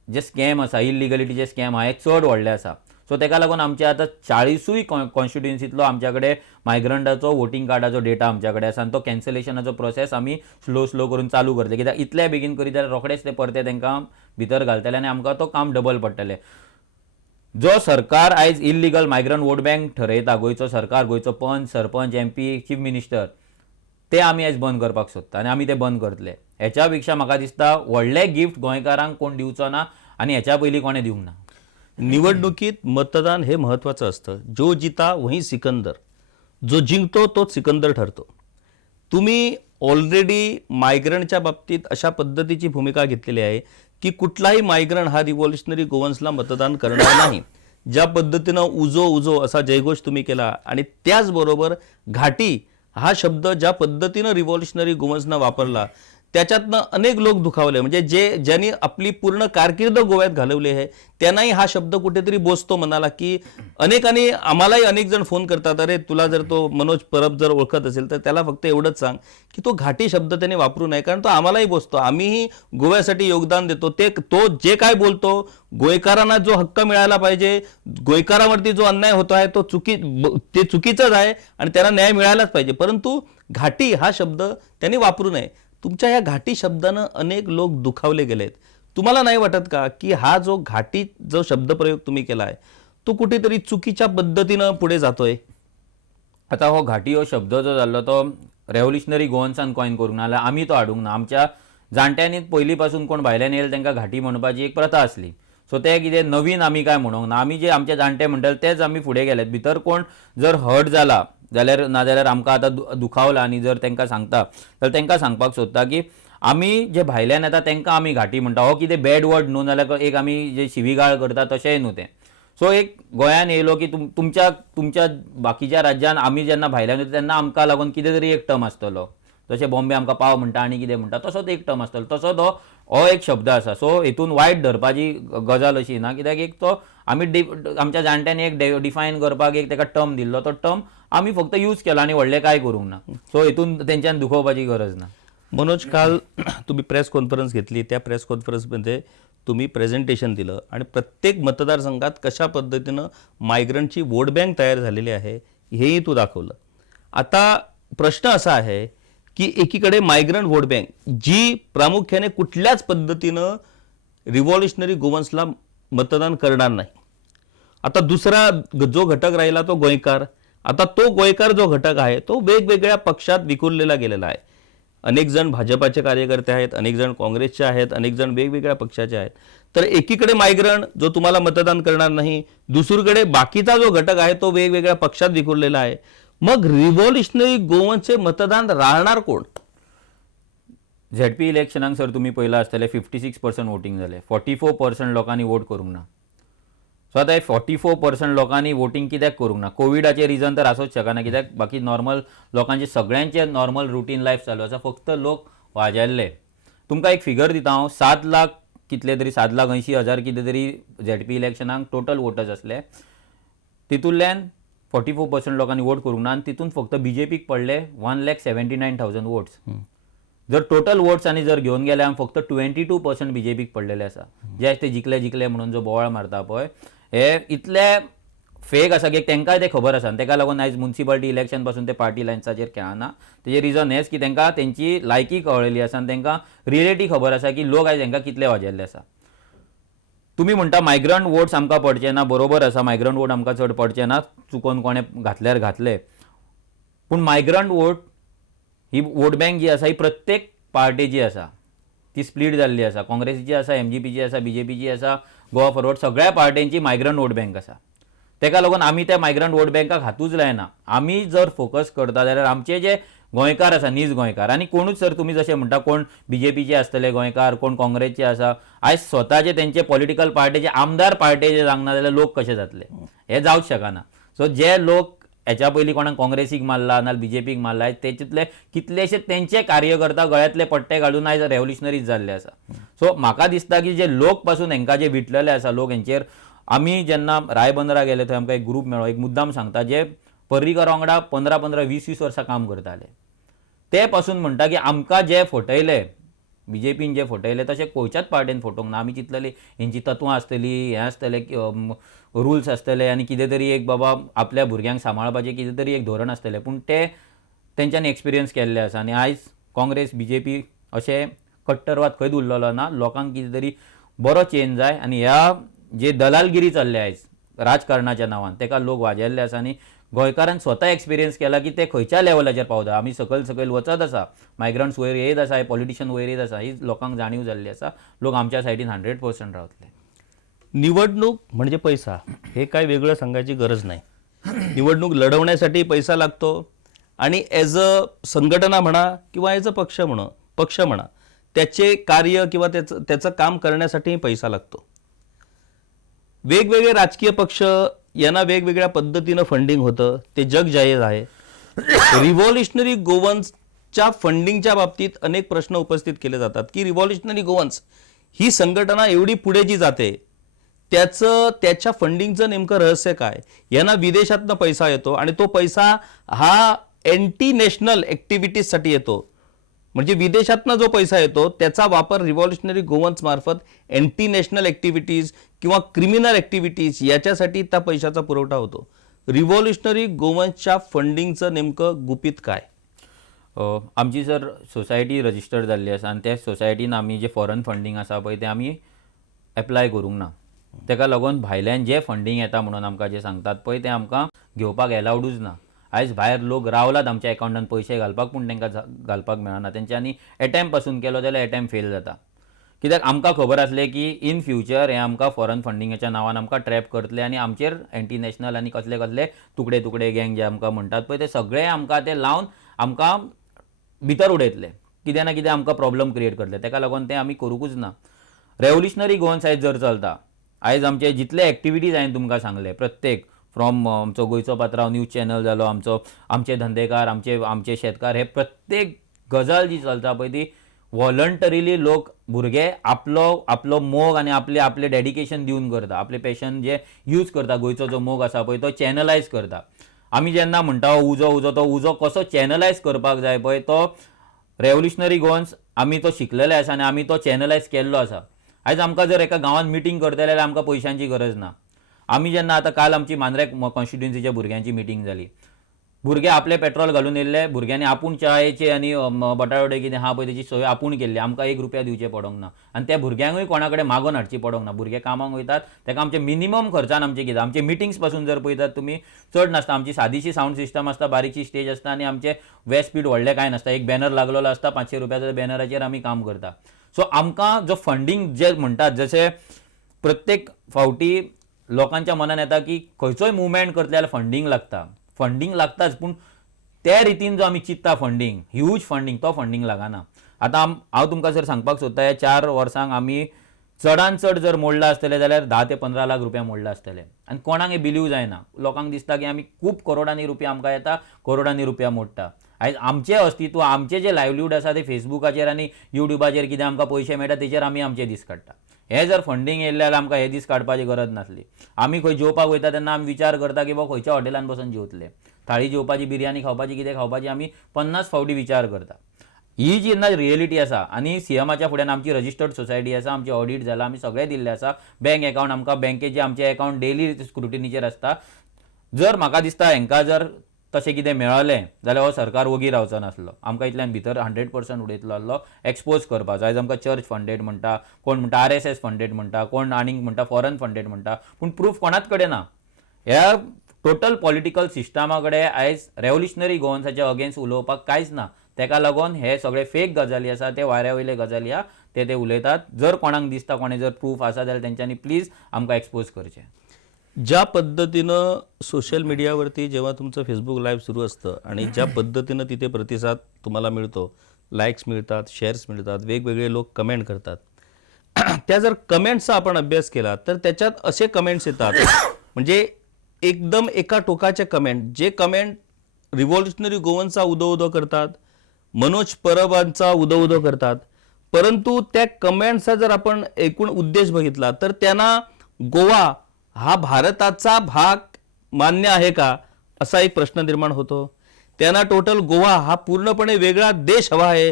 जे स्कॅम आसा, इलिगलिटीचे स्कॅम आहा, हे चड व्हडले आसा. सो तेका लागून आमचे आतां 40सूय कॉन्स्टिट्युएन्सींतलो आमच्या कडेन मायग्रंटाचो वोटींग कार्डाचो डेटा आमच्या कडेन आसा आनी तो कॅन्सलेशनाचो प्रोसेस आमी स्लो करून चालू करतले. कित्याक इतले बेगीन करीत जाल्यार रोखडेच ते परते तांकां भितर घालतले आनी आमकां तो काम डबल पडटलें. जो सरकार आयज इल्लिगल मायग्रंट वोट बँक ठरयता, गोंयचो सरकार, गोंयचो पंच, सरपंच, MP, चीफ मिनिस्टर, ते आमी आयज बंद करपाक सोदता आनी आमी ते बंद करतले. हेच्या पेक्षा म्हाका दिसता व्हडलें गिफ्ट गोंयकारांक कोण दिवचो ना आनी हेच्या पयलीं कोणें दिवंक ना. निवडणुकीत मतदान हे महत्त्वाचं असतं. जो जिता वही सिकंदर, जो जिंकतो तोच सिकंदर ठरतो. तुम्ही ऑलरेडी मायग्रंटच्या बाबतीत अशा पद्धतीची भूमिका घेतलेली आहे की कुठलाही मायग्रंट हा रिव्होल्युशनरी गोवन्सला मतदान करणार नाही. ज्या पद्धतीनं उजो असा जयघोष तुम्ही केला आणि त्याचबरोबर घाटी हा शब्द ज्या पद्धतीनं रिव्होल्युशनरी गोवन्सनं वापरला त्याच्यातनं अनेक लोक दुखावले. म्हणजे ज्यांनी आपली पूर्ण कारकीर्द गोव्यात घालवली आहे त्यांनाही हा शब्द कुठेतरी बोचतो मनाला, की अनेकांनी आम्हालाही अनेक जण फोन करतात, अरे तुला जर तो मनोज परब जर ओळखत असेल तर त्याला फक्त एवढंच सांग की तो घाटी शब्द त्याने वापरू नये, कारण तो आम्हालाही बोचतो. आम्हीही गोव्यासाठी योगदान देतो. तो जे काय बोलतो, गोयकारांना जो हक्क मिळाला पाहिजे, गोयकारावरती जो अन्याय होतो आहे ते चुकीचंच आहे आणि त्यांना न्याय मिळालाच पाहिजे, परंतु घाटी हा शब्द त्यांनी वापरू नये. तुमच्या या घाटी शब्दानं अनेक लोक दुखावले गेलेत. तुम्हाला नाही वाटत का की हा जो घाटी जो शब्दप्रयोग तुम्ही केलाय तो कुठेतरी चुकीच्या पद्धतीनं पुढे जातोय? आता हो घाटी हो शब्द जो जाल्लो तो रेव्होल्युशनरी गोवन्सान कॉइन करूंक ना, जाल्यार आमी तो हाडूंक ना. आमच्या जाणट्यांनी पयलीं पासून कोण भायल्यान येयले तांकां घाटी म्हणपाची एक प्रथा आसली. सो ते कितें नवीन आमी काय म्हणूंक ना. आमी जे आमचे जाणटे म्हणटाले तेच आमी फुडें गेलेत. भितर कोण जर हर्ट जाला जाल्यार नाजाल्यार आमकां आतां दुखावला आनी जर तांकां सांगता जाल्यार तांकां सांगपाक सोदता की आमी जे भायल्यान येता तांकां आमी घाटी म्हणटा. हो कितें बॅड वर्ड न्हू, नाल्यार एक आमी जे शिवीगाळ करता तशेंय न्हू तें. सो एक गोंयान येयलो की तुमच्या बाकीच्या राज्यान आमी जेन्ना भायल्यान येता तेन्ना आमकां लागून कितें तरी एक टर्म आसतलो. जशें बॉम्बे आमकां पाव म्हणटा आनी कितें म्हणटा तसोच एक टर्म आसतलो. तसोच हो एक शब्द आसा. सो हितून वायट धरपाची गजाल अशी ना, कित्याक एक तो आमी आमच्या जाणट्यांनी एक डिफायन करपाक एक ताका टर्म दिल्लो. तो टर्म आमी फक्त यूज केलो आनी व्हडलें काय करूंक ना. सो हितून तेंच्यान दुखोवपाची गरज ना. मनोज, काल तुम्ही प्रेस कॉन्फरन्स घेतली, त्या प्रेस कॉन्फरन्समध्ये तुम्ही प्रेझेंटेशन दिलं आणि प्रत्येक मतदारसंघात कशा पद्धतीनं मायग्रंटची वोट बँक तयार झालेली आहे हेही तू दाखवलं. आता प्रश्न असा आहे की एकीकडे मायग्रंट वोट बँक जी प्रामुख्याने कुठल्याच पद्धतीनं रिव्होल्युशनरी गोवन्सला मतदान करणार नाही. आता दुसरा जो घटक राहिला तो गोयकार. आता तो गोयकार जो घटक आहे तो वेगवेगळ्या पक्षात विखुरलेला गेलेला आहे. अनेक जण भाजपाचे कार्यकर्ते आहेत, अनेक जण काँग्रेसचे आहेत, अनेक जण वेगवेगळ्या पक्षाचे आहेत. तर एकीकडे मायग्रंट जो तुम्हाला मतदान करणार नाही, दुसरीकडे बाकीचा जो घटक आहे तो वेगवेगळ्या पक्षात विखुरलेला आहे. मग रिव्हॉल्युशनरी गोवन्सचे मतदान राहणार कोण? झेडपी इलेक्शनाक सर तुम्ही पळयला आसतले 56% वोटिंग जाले, 44% लोकांनी वोट करूंक ना. सो आतां 44% लोकांनी वोटिंग कित्याक करूंक ना? कोविडाचे रिजन तर आसूच शकना, कित्याक बाकी नॉर्मल लोकांचे सगळ्यांचे नॉर्मल रुटीन लायफ चालू आसा, फक्त लोक वाजेल्ले. तुमकां एक फिगर दिता हांव, 7 लाख कितले तरी 7,80,000 कितें तरी झेडपी इलेक्शनाक टोटल वोटर्स आसले. तितूंतल्यान 44% लोकांनी वोट करूंक ना आनी तितून फक्त बीजेपीक पडले 1,79,000 वोट्स. जर टोटल वोट्स आनी जर घेवन गेले आमी फक्त 22% बीजेपीक पडलेले आसा. जे ते जिखले म्हणून जो बोवाळ मारता पळय, हे इतले फेक आसा की तांकांय ते खबर आसा. ताका लागून आयज म्युनिसिपालिटी इलेक्शन पासून ते पार्टी लायन्साचेर खेळना. तेजे रिजन हेच की तांकां तेंची लायकी कळयली आसा आनी तांकां रियलिटी खबर आसा की लोक आयज तांकां कितले वाजेल्ले आसा. तुम्ही म्हणटा मायग्रंट वोट्स आमकां पडचे ना, बरोबर आसा, मायग्रंट वोट आमकां चड पडचे ना, चुकोवन कोणें घातल्यार घातले. पूण मायग्रंट वोट ही वोट बँक जी आसा ही प्रत्येक पार्टीची आसा, ती स्प्लीट जाल्ली आसा. काँग्रेसीची आसा, एमजीपीची आसा, बीजेपीची आसा, गोवा फॉरवर्ड, सगळ्या पार्ट्यांची मायग्रंट वोट बँक आसा. ताका लागून आमी त्या मायग्रंट वोट बँकाक हातूच लायना. आमी जर फोकस करता जाल्यार आमचे जे गोंयकार आसा, नीज गोंयकार, आनी कोणूच सर तुमी जशें म्हणटा कोण बीजेपीचे आसतले गोंयकार, कोण काँग्रेसचे आसा, आयज स्वताचे तेंचे पॉलिटिकल पार्टीचे आमदार पार्टीचे जावंक जाल्यार लोक कशे जातले? हे जावंच शकना. सो जे लोक हेच्या पयलीं कोणाक काँग्रेसीक मारला नाल्यार बीजेपीक मारला, तेतूंतले कितलेशे तेंचे कार्यकर्ता गळ्यातले पट्टे घालून आयज रेव्होल्युशनरीज जाल्ले आसा. सो म्हाका दिसता की जे लोक पासून हांकां जे विटलेले आसा लोक, हेंचेर आमी जेन्ना रायबंदरा गेले थंय आमकां एक ग्रूप मेळ्ळो, एक मुद्दाम सांगता जे पर्रीकर वांगडा 15-15, 20-20 वर्सां काम करताले, ते पासून म्हणटा की आमकां जे फटयले, बीजेपीन जे फटयले तशें खंयच्याच पार्टीन फटोवंक ना. आमी चिंतलेली हेंची तत्वां आसतली, हें आसतलें, रुल्स आसतले आनी कितें तरी एक बाबा आपल्या भुरग्यांक सांबाळपाचें कितें तरी एक धोरण आसतलें, पूण ते तेंच्यांनी एक्सपिरियन्स केल्ले आसा. आनी आयज काँग्रेस बीजेपी अशें कट्टरवाद खंयच उरलेलो ना. लोकांक कितें तरी बरो चेंज जाय आनी ह्या जे दलालगिरी चल्ले आयज राजकारणाच्या नांवान ताका लोक वाजेल्ले आसा. आनी गोंयकारान स्वता एक्सपिरियन्स केला की ते खंयच्या लेवलाचेर पावता. आमी सकयल वचत आसा, मायग्रंट्स वयर येत आसा, पॉलिटिशियन वयर येत आसा, ही लोकांक जाणीव जाल्ली आसा. लोक आमच्या सायडीन 100% रावतले. निवडणूक म्हणजे पैसा, हे काय वेगळं सांगायची गरज नाही. निवडणूक लढवण्यासाठी पैसा लागतो आणि ॲज अ संघटना म्हणा किंवा ॲज अ पक्ष म्हणा त्याचे कार्य किंवा त्याचं काम करण्यासाठी पैसा लागतो. वेगवेगळे राजकीय पक्ष यांना वेगवेगळ्या पद्धतीनं फंडिंग होतं, ते जग जाहीर आहे. रिव्हॉल्युशनरी गोवन्सच्या फंडिंगच्या बाबतीत अनेक प्रश्न उपस्थित केले जातात की रिव्हॉल्युशनरी गोवन्स ही संघटना एवढी पुढे जी जाते त्याच्या फंडिंगचं नेमकं रहस्य काय? यांना विदेशातनं पैसा येतो आणि तो पैसा हा एंटी नॅशनल ॲक्टिव्हिटीजसाठी येतो. म्हणजे विदेशातनं जो पैसा येतो त्याचा वापर रिव्हॉल्युशनरी गोवन्स मार्फत एंटी नॅशनल ॲक्टिव्हिटीज किंवा क्रिमिनल ॲक्टिव्हिटीज याच्यासाठी त्या पैशाचा पुरवठा होतो. रिव्हॉल्युशनरी गोवन्सच्या फंडिंगचं नेमकं गुपित काय? आमची सर सोसायटी रजिस्टर्ड जाल्ली आसा आनी त्या सोसायटीन आमी जे फॉरेन फंडींग आसा पळय ते आमी एप्लाय करूंक ना. ताका लागून भायल्यान जे फंडींग येता म्हणून आमकां जे सांगतात पळय ते आमकां घेवपाक एलावडूच ना. आयज भायर लोक रावलात आमच्या अकाउंटान पयशे घालपाक, पूण तांकां घालपाक मेळना. तेंच्यांनी एटेम्प पासून केलो जाल्यार एटेम्प फेल जाता. कित्याक आमकां खबर आसलें की इन फ्युचर हे आमकां फॉरेन फंडिंगाच्या नांवान आमकां ट्रॅप करतले आनी आमचेर एंटी नॅशनल आनी कसले कसले तुकडे गँग जे आमकां म्हणटात पळय ते सगळे आमकां ते लावन आमकां भितर उडयतले, कितें ना कितें आमकां प्रॉब्लम क्रिएट करतले. ताका लागून ते आमी करूंकच ना. रेव्होल्युशनरी गोवन्स आयज जर चलता, आयज आमचे जितले एक्टिविटीज हांवें तुमकां सांगले प्रत्येक फ्रॉम आमचो गोंयचो पात्रांव न्यूज चॅनल जालो, आमचे धंदेकार, आमचे शेतकार, हे प्रत्येक गजाल जी चलता पळय ती वॉलंटरीली लोक भुरगे आपलो मोग आनी आपले डेडिकेशन दिवन करता. आपले पॅशन जे यूज करता, गोंयचो जो मोग आसा पळय तो चॅनलायज करता. आमी जेन्ना म्हणटा तो उजो कसो चॅनलायज करपाक जाय पळय तो रेव्होल्युशनरी गोवन्स आमी तो शिकलेले आसा आनी आमी तो चॅनलायज केल्लो आसा. आयज आमकां जर एका गांवांत मिटींग करतले जाल्यार आमकां पयशांची गरज ना. आमी जेन्ना आतां काल आमची मांद्रे कॉन्स्टिट्युएन्सीच्या भुरग्यांची मिटींग जाली, भुरगे आपले पेट्रोल घालून येयल्ले, भुरग्यांनी आपूण चायेचे आनी बटाटे कितें आहा पळय तेची सोय आपूण केल्ली, आमकां 1 रुपया दिवचे पडोंक ना आनी त्या भुरग्यांकूय कोणा कडेन मागून हाडची पडोंक ना. भुरगे कामाक वयतात तेका आमचे मिनिमम खर्चान आमचे कितें आमचे मिटिंग्स पासून जर पळयतात तुमी चड नासता. आमची सादीशी सावंड सिस्टम आसता, बारीकशी स्टेज आसता आनी आमचे व्यासपीठ व्हडलें कांय नासता. एक बॅनर लागलेलो आसता, 500 रुपयाच्या बॅनराचेर आमी काम करता. सो आमकां जो फंडींग जे म्हणटात जशें प्रत्येक फावटी लोकांच्या मनान येता की खंयचोय मुवमेंट करतले जाल्यार फंडींग लागताच, पूण त्या रितीन जो आमी चिंतता फंडींग, ह्यूज फंडींग, तो फंडींग लागना. आतां हांव तुमकां जर सांगपाक सोदता, ह्या 4 वर्सांक आमी चडान चड जर मोडला आसतले जाल्यार 10 ते 15 लाख रुपया मोडला आसतले आनी कोणाक हे बिलीव जायना. लोकांक दिसता की आमी खूब करोडांनी रुपया आमकां येता, करोडांनी रुपया मोडटा. आयज आमचें अस्तित्व, आमचें जे लायवलीहूड आसा ते फेसबुकाचेर आनी युट्यूबाचेर कितें आमकां पयशे मेळटा तेचेर आमी आमचे दीस काडटा. हे जर फंडींग येयल्लें जाल्यार आमकां हे दीस काडपाची गरज नासली. आमी खंय जेवपाक वयता तेन्ना आमी विचार करता की बाबा खंयच्या हॉटेलान बसून जेवतले, थाळी जेवपाची, बिर्याणी खावपाची, कितें खावपाची, आमी 50 फावटी विचार करता. ही जी रियलिटी आसा आनी सीएमाच्या फुड्यान आमची रजिस्टर्ड सोसायटी आसा, आमचे ऑडिट जाला, आमी सगळे दिल्ले आसा. बँक अकाउंट आमकां बँकेचे आमचे अकाउंट डेली स्क्रुटिनीचेर आसता. जर म्हाका दिसता हांकां जर तशें कितें मेळलें जाल्यार हो सरकार वोगी रावचो नासलो. आमकां इतल्यान भितर 100% उडयतलो आसलो एक्सपोज करपाचो. आयज आमकां चर्च फंडेड म्हणटा, कोण म्हणटा RSS फंडेड म्हणटा, कोण आनीक म्हणटा फॉरेन फंडेड म्हणटा, पूण प्रूफ कोणाच कडेन ना. ह्या टोटल पॉलिटिकल सिस्टमा कडेन आयज रेव्होल्युशनरी गोवन्साच्या अगेन्स्ट उलोवपाक कांयच ना. तेका लागून हे सगळे फेक गजाली आसा, ते वाऱ्या वयले गजाली आहा, ते उलयतात. जर कोणाक दिसता कोणे जर प्रूफ आसा जाल्यार तेंच्यांनी प्लीज आमकां एक्सपोज करचें. ज्या पद्धतीनं सोशल मीडियावरती जेव्हा तुमचं फेसबुक लाईव्ह सुरू असतं आणि ज्या पद्धतीनं तिथे प्रतिसाद तुम्हाला मिळतो, लाईक्स मिळतात, शेअर्स मिळतात, वेगवेगळे लोक कमेंट करतात, त्या जर कमेंट्सचा आपण अभ्यास केला तर त्याच्यात असे कमेंट्स येतात म्हणजे एकदम एका टोकाचे कमेंट, जे कमेंट रिव्हॉल्युशनरी गोवन्सचा उदो करतात, मनोज परबांचा उदो करतात, परंतु त्या कमेंट्सचा जर आपण एकूण उद्देश बघितला तर त्यांना गोवा हा भारताचा भाग मान्य आहे का असा एक प्रश्न निर्माण होतो. त्यांना टोटल गोवा हा पूर्णपणे वेगळा देश हवा आहे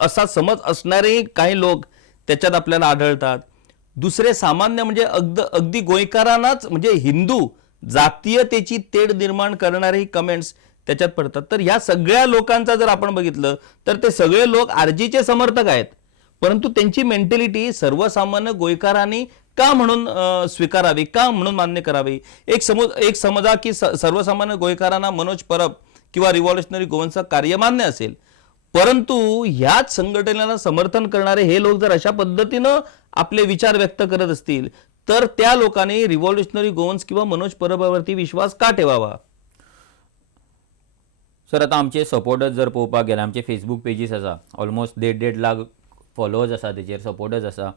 असा समज असणारे काही लोक त्याच्यात आपल्याला आढळतात. दुसरे सामान्य म्हणजे अगदी गोंयकारांनाच म्हणजे हिंदू जातीयतेची तेढ निर्माण करणारे कमेंट्स त्याच्यात पडतात. तर ह्या सगळ्या लोकांचा जर आपण बघितलं तर ते सगळे लोक आरजीचे समर्थक आहेत, परंतु त्यांची मेंटॅलिटी सर्वसामान्य गोंयकारांनी का म्हणून स्वीकारावी, का म्हणून मान्य करावी. एक समजा की सर्वसामान्य गोंयकारांना मनोज परब किंवा रिव्हॉल्युशनरी गोवन्सचं कार्य मान्य असेल, परंतु ह्याच संघटनेला समर्थन करणारे हे लोक जर अशा पद्धतीनं आपले विचार व्यक्त करत असतील तर त्या लोकांनी रिव्हॉल्युशनरी गोवन्स किंवा मनोज परबावरती विश्वास का ठेवावा. सर आता आमचे सपोर्टर्स जर पळोवपाक गेले, आमचे फेसबुक पेजीस आसा, ऑलमोस्ट 1.5 लाख फॉलोअर्स आसा, तेचेर सपोर्टर्स आसा.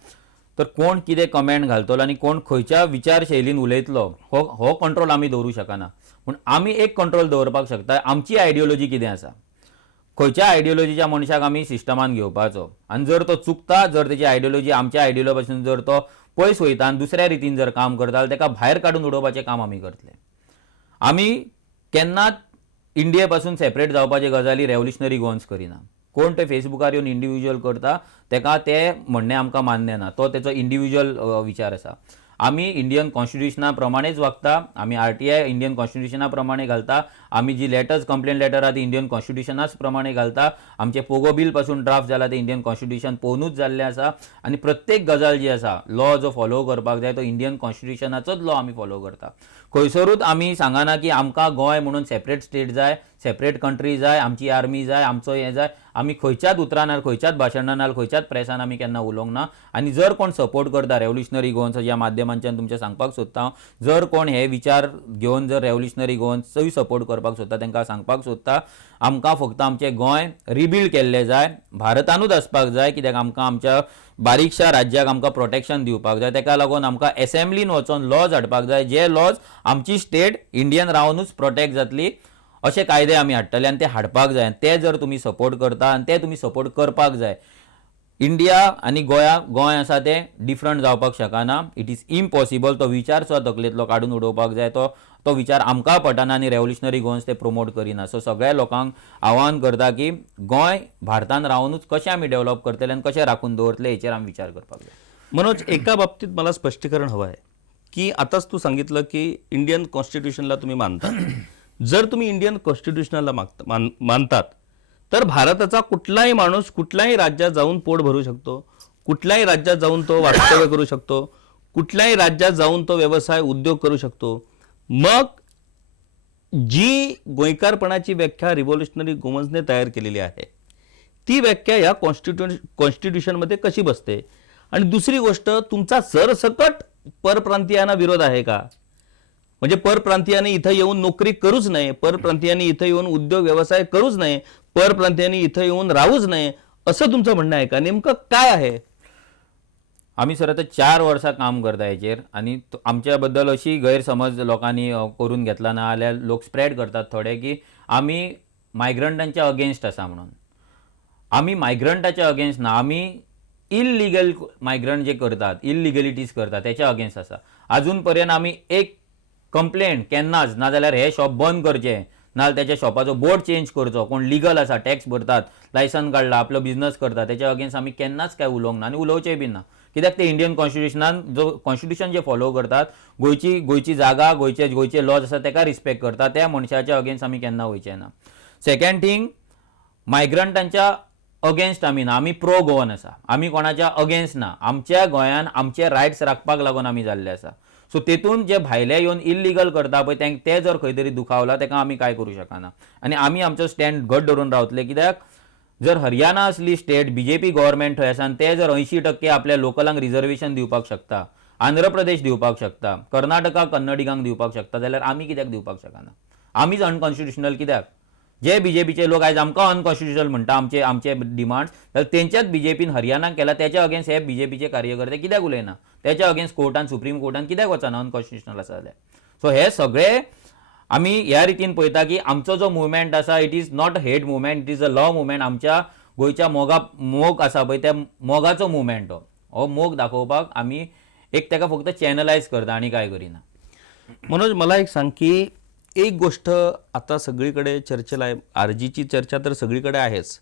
तर कोण कितें कमेंट घालतलो आनी कोण खंयच्या विचारशैलीन उलयतलो हो कंट्रोल आमी दवरूं शकना. पूण आमी एक कंट्रोल दवरपाक शकता, आमची आयडियोलॉजी कितें आसा, खंयच्या आयडियोलॉजीच्या मनशाक आमी सिस्टमान घेवपाचो आनी जर तो चुकता, जर तेची आयडियोलॉजी आमच्या आयडियोलॉजी पासून जर तो पयस वयता आनी दुसऱ्या रितीन जर काम करता जाल्यार तेका भायर काडून उडोवपाचें काम आमी करतले. आमी केन्नाच इंडिये पासून सेपरेट जावपाचे गजाली रेव्होल्युशनरी गोवन्स करिना. कोण ते फेसबुकार येवन इंडिव्हिज्युअल करता तेका ते म्हणणें आमकां मान्य ना, तो तेचो इंडिव्हिज्युअल विचार आसा. आमी इंडियन कॉन्स्टिट्युशना प्रमाणेच वागता, आमी RTI इंडियन कॉन्स्टिट्युशना प्रमाणे घालता, आमी जी लेटर्स कंप्लेन लेटर आहा ती इंडियन कॉन्स्टिट्युशनाच प्रमाणे घालता, आमचे पोगो बील पासून ड्राफ्ट जाला ते इंडियन कॉन्स्टिट्युशन पळोवनूच जाल्ले आसा आनी प्रत्येक गजाल जी आसा लॉ जो फॉलो करपाक जाय तो इंडियन कॉन्स्टिट्युशनाचोच लॉ आमी फॉलो करता. खंयसरूच आमी सांगना की आमकां गोंय म्हणून सेपरेट स्टेट जाय, सेपरेट कंट्री जाय, आमची आर्मी जाय, आमचो हें जाय. आमी खंयच्याच उतरां, खंयच्याच भाशणां, खंयच्याच प्रेसान आमी केन्ना उलोवंक ना. आनी जर कोण सपोर्ट करता रेव्होल्युशनरी गोवन्स ह्या माध्यमांच्यान तुमचें सांगपाक सोदता हांव, जर कोण हे विचार घेवन जर रेव्होल्युशनरी गोवन्सचोय सपोर्ट करपाक सोदता तांकां सांगपाक सोदता, आमकां फक्त आमचें गोंय रिबिल्ड केल्लें जाय, भारतानूच आसपाक जाय, कित्याक आमकां आमच्या बारीकशा राज्याक आमकां प्रोटेक्शन दिवपाक जाय. ताका लागून आमकां एसेंब्लीन वचून लॉज हाडपाक जाय, जे लॉज आमची स्टेट इंडियन रावनूच प्रोटेक्ट जातली अशे कायदे आमी हाडटले आनी ते हाडपाक जाय. ते जर तुमी सपोर्ट करता आनी ते तुमी सपोर्ट करपाक जाय. इंडिया आनी गोंय आसा ते डिफरंट जावपाक शकना. It is impossible. तो विचार सुद्दां तकलेंतलो काडून उडोवपाक जाय. तो विचार आमकां पटना आनी रेव्होल्युशनरी गोवन्स ते प्रमोट करिना. सो सगळ्या लोकांक आव्हान करता की गोंय भारतान रावनूच कशें आमी डेव्हलप करतले आनी कशें राखून दवरतले हेचेर आमी विचार करपाक जाय. मनोज, एका बाबतीत मला स्पष्टीकरण हवं आहे की आताच तू सांगितलं की इंडियन कॉन्स्टिट्यूशनला तुम्ही मानता, जर तुम्ही इंडियन कॉन्स्टिट्यूशनला मानतात तर भारताचा कुठलाही माणूस कुठल्याही राज्यात जाऊन पोट भरू शकतो, कुठल्याही राज्यात जाऊन तो वास्तव्य करू शकतो, कुठल्याही राज्यात जाऊन तो व्यवसाय उद्योग करू शकतो. मग जी गोंयकारपणाची व्याख्या रिव्होल्युशनरी गोवन्सने तयार केलेली आहे ती व्याख्या या कॉन्स्टिट्यूशनमध्ये कशी बसते? आणि दुसरी गोष्ट, तुमचा सरसकट परप्रांतीयांना विरोध आहे का? म्हणजे परप्रांतीयांनी इथं येऊन नोकरी करूच नये, परप्रांतीयांनी इथं येऊन उद्योग व्यवसाय करूच नये, परप्रांतीयांनी इथं येऊन राहूच नये, असं तुमचं म्हणणं आहे का? नेमकं काय आहे? आम्ही सर आता 4 वर्सां काम करता हेचेर आणि आमच्या बद्दल अशी गैरसमज लोकांनी करून घेतला ना जाल्यार लोक स्प्रेड करतात थोडे की आम्ही मायग्रंटांच्या अगेन्स्ट आसा म्हणून. आम्ही मायग्रंटाच्या अगेन्स्ट ना, आम्ही इल्लिगल मायग्रंट जे करतात, इल्लिगलिटीज करतात त्याच्या अगेन्स्ट आसा. अजून पर्यंत आम्ही एक कंप्लेंट केन्नाच ना जाल्यार हे शॉप बंद करचे, ना त्याच्या शॉपाचो बोर्ड चेंज करचो, कोण लिगल आसा, टॅक्स भरतात, लायसन काढला, आपलो बिझनेस करता त्याच्या अगेन्स्ट आम्ही केन्नाच काय उलोवंक ना आनी उलोवचेय बी ना. कित्याक ते इंडियन कॉन्स्टिट्यूशनान जो कॉन्स्टिट्यूशन जे फॉलो करतात, गोंयची जागा, गोंयचे लॉज आसा तेका रिस्पेक्ट करता, त्या मनशाच्या अगेन्स्ट आम्ही केन्ना वयचे ना. सेकंड थिंग, मायग्रंटांच्या अगेन्स्ट आमी ना, आमी प्रो गोवन आसा, आमी कोणाच्या अगेन्स्ट ना. आमच्या गोंयान आमचे रायट्स राखपाक लागून आमी जाल्ले आसा. सो तेतून जे भायले येवन इल्लिगल करता पळय ते जर खंय तरी दुखावला तेका आमी काय करूं शकना. आनी आमी आमचो स्टँड घट धरून रावतले. कित्याक जर हरियाणा असली स्टेट, बीजेपी गव्हर्मेंट थंय आसा आनी ते जर 80% आपल्या लोकलांक रिजर्वेशन दिवपाक शकता, आंध्र प्रदेश दिवपाक शकता, कर्नाटका कन्नडिगांक दिवपाक शकता, जाल्यार आमी कित्याक दिवपाक शकना? आमीच अनकॉन्स्टिट्यूशनल कित्याक? जे बीजेपीचे लोक आयज आमकां अनकॉन्स्टिट्यूशनल म्हणटा आमचे डिमांड्स, जाल्यार तेंच्याच बीजेपीन हरियाणाक केला, त्याच्या अगेन्स्ट हे बीजेपीचे कार्यकर्ते कित्याक उलयना? त्याच्या अगेन्स्ट कोर्टान, सुप्रीम कोर्टान कित्याक वचना अनकॉन्स्टिट्यूशनल आसा जाल्यार? सो हे सगळे आमी ह्या रितीन पळयता की आमचो जो मुवमेंट आसा it is not a hate movement, it is a law movement. आमच्या गोंयच्या मोग आसा पळय त्या मोगाचो मुवमेंट हो मोग दाखोवपाक आमी एक तेका फक्त चॅनलायज करता आनी काय करिना. मनोज, मला एक सांग की एक गोष्ट आता सगळीकडे चर्चेला आहे, आरजीची चर्चा तर सगळीकडे आहेच,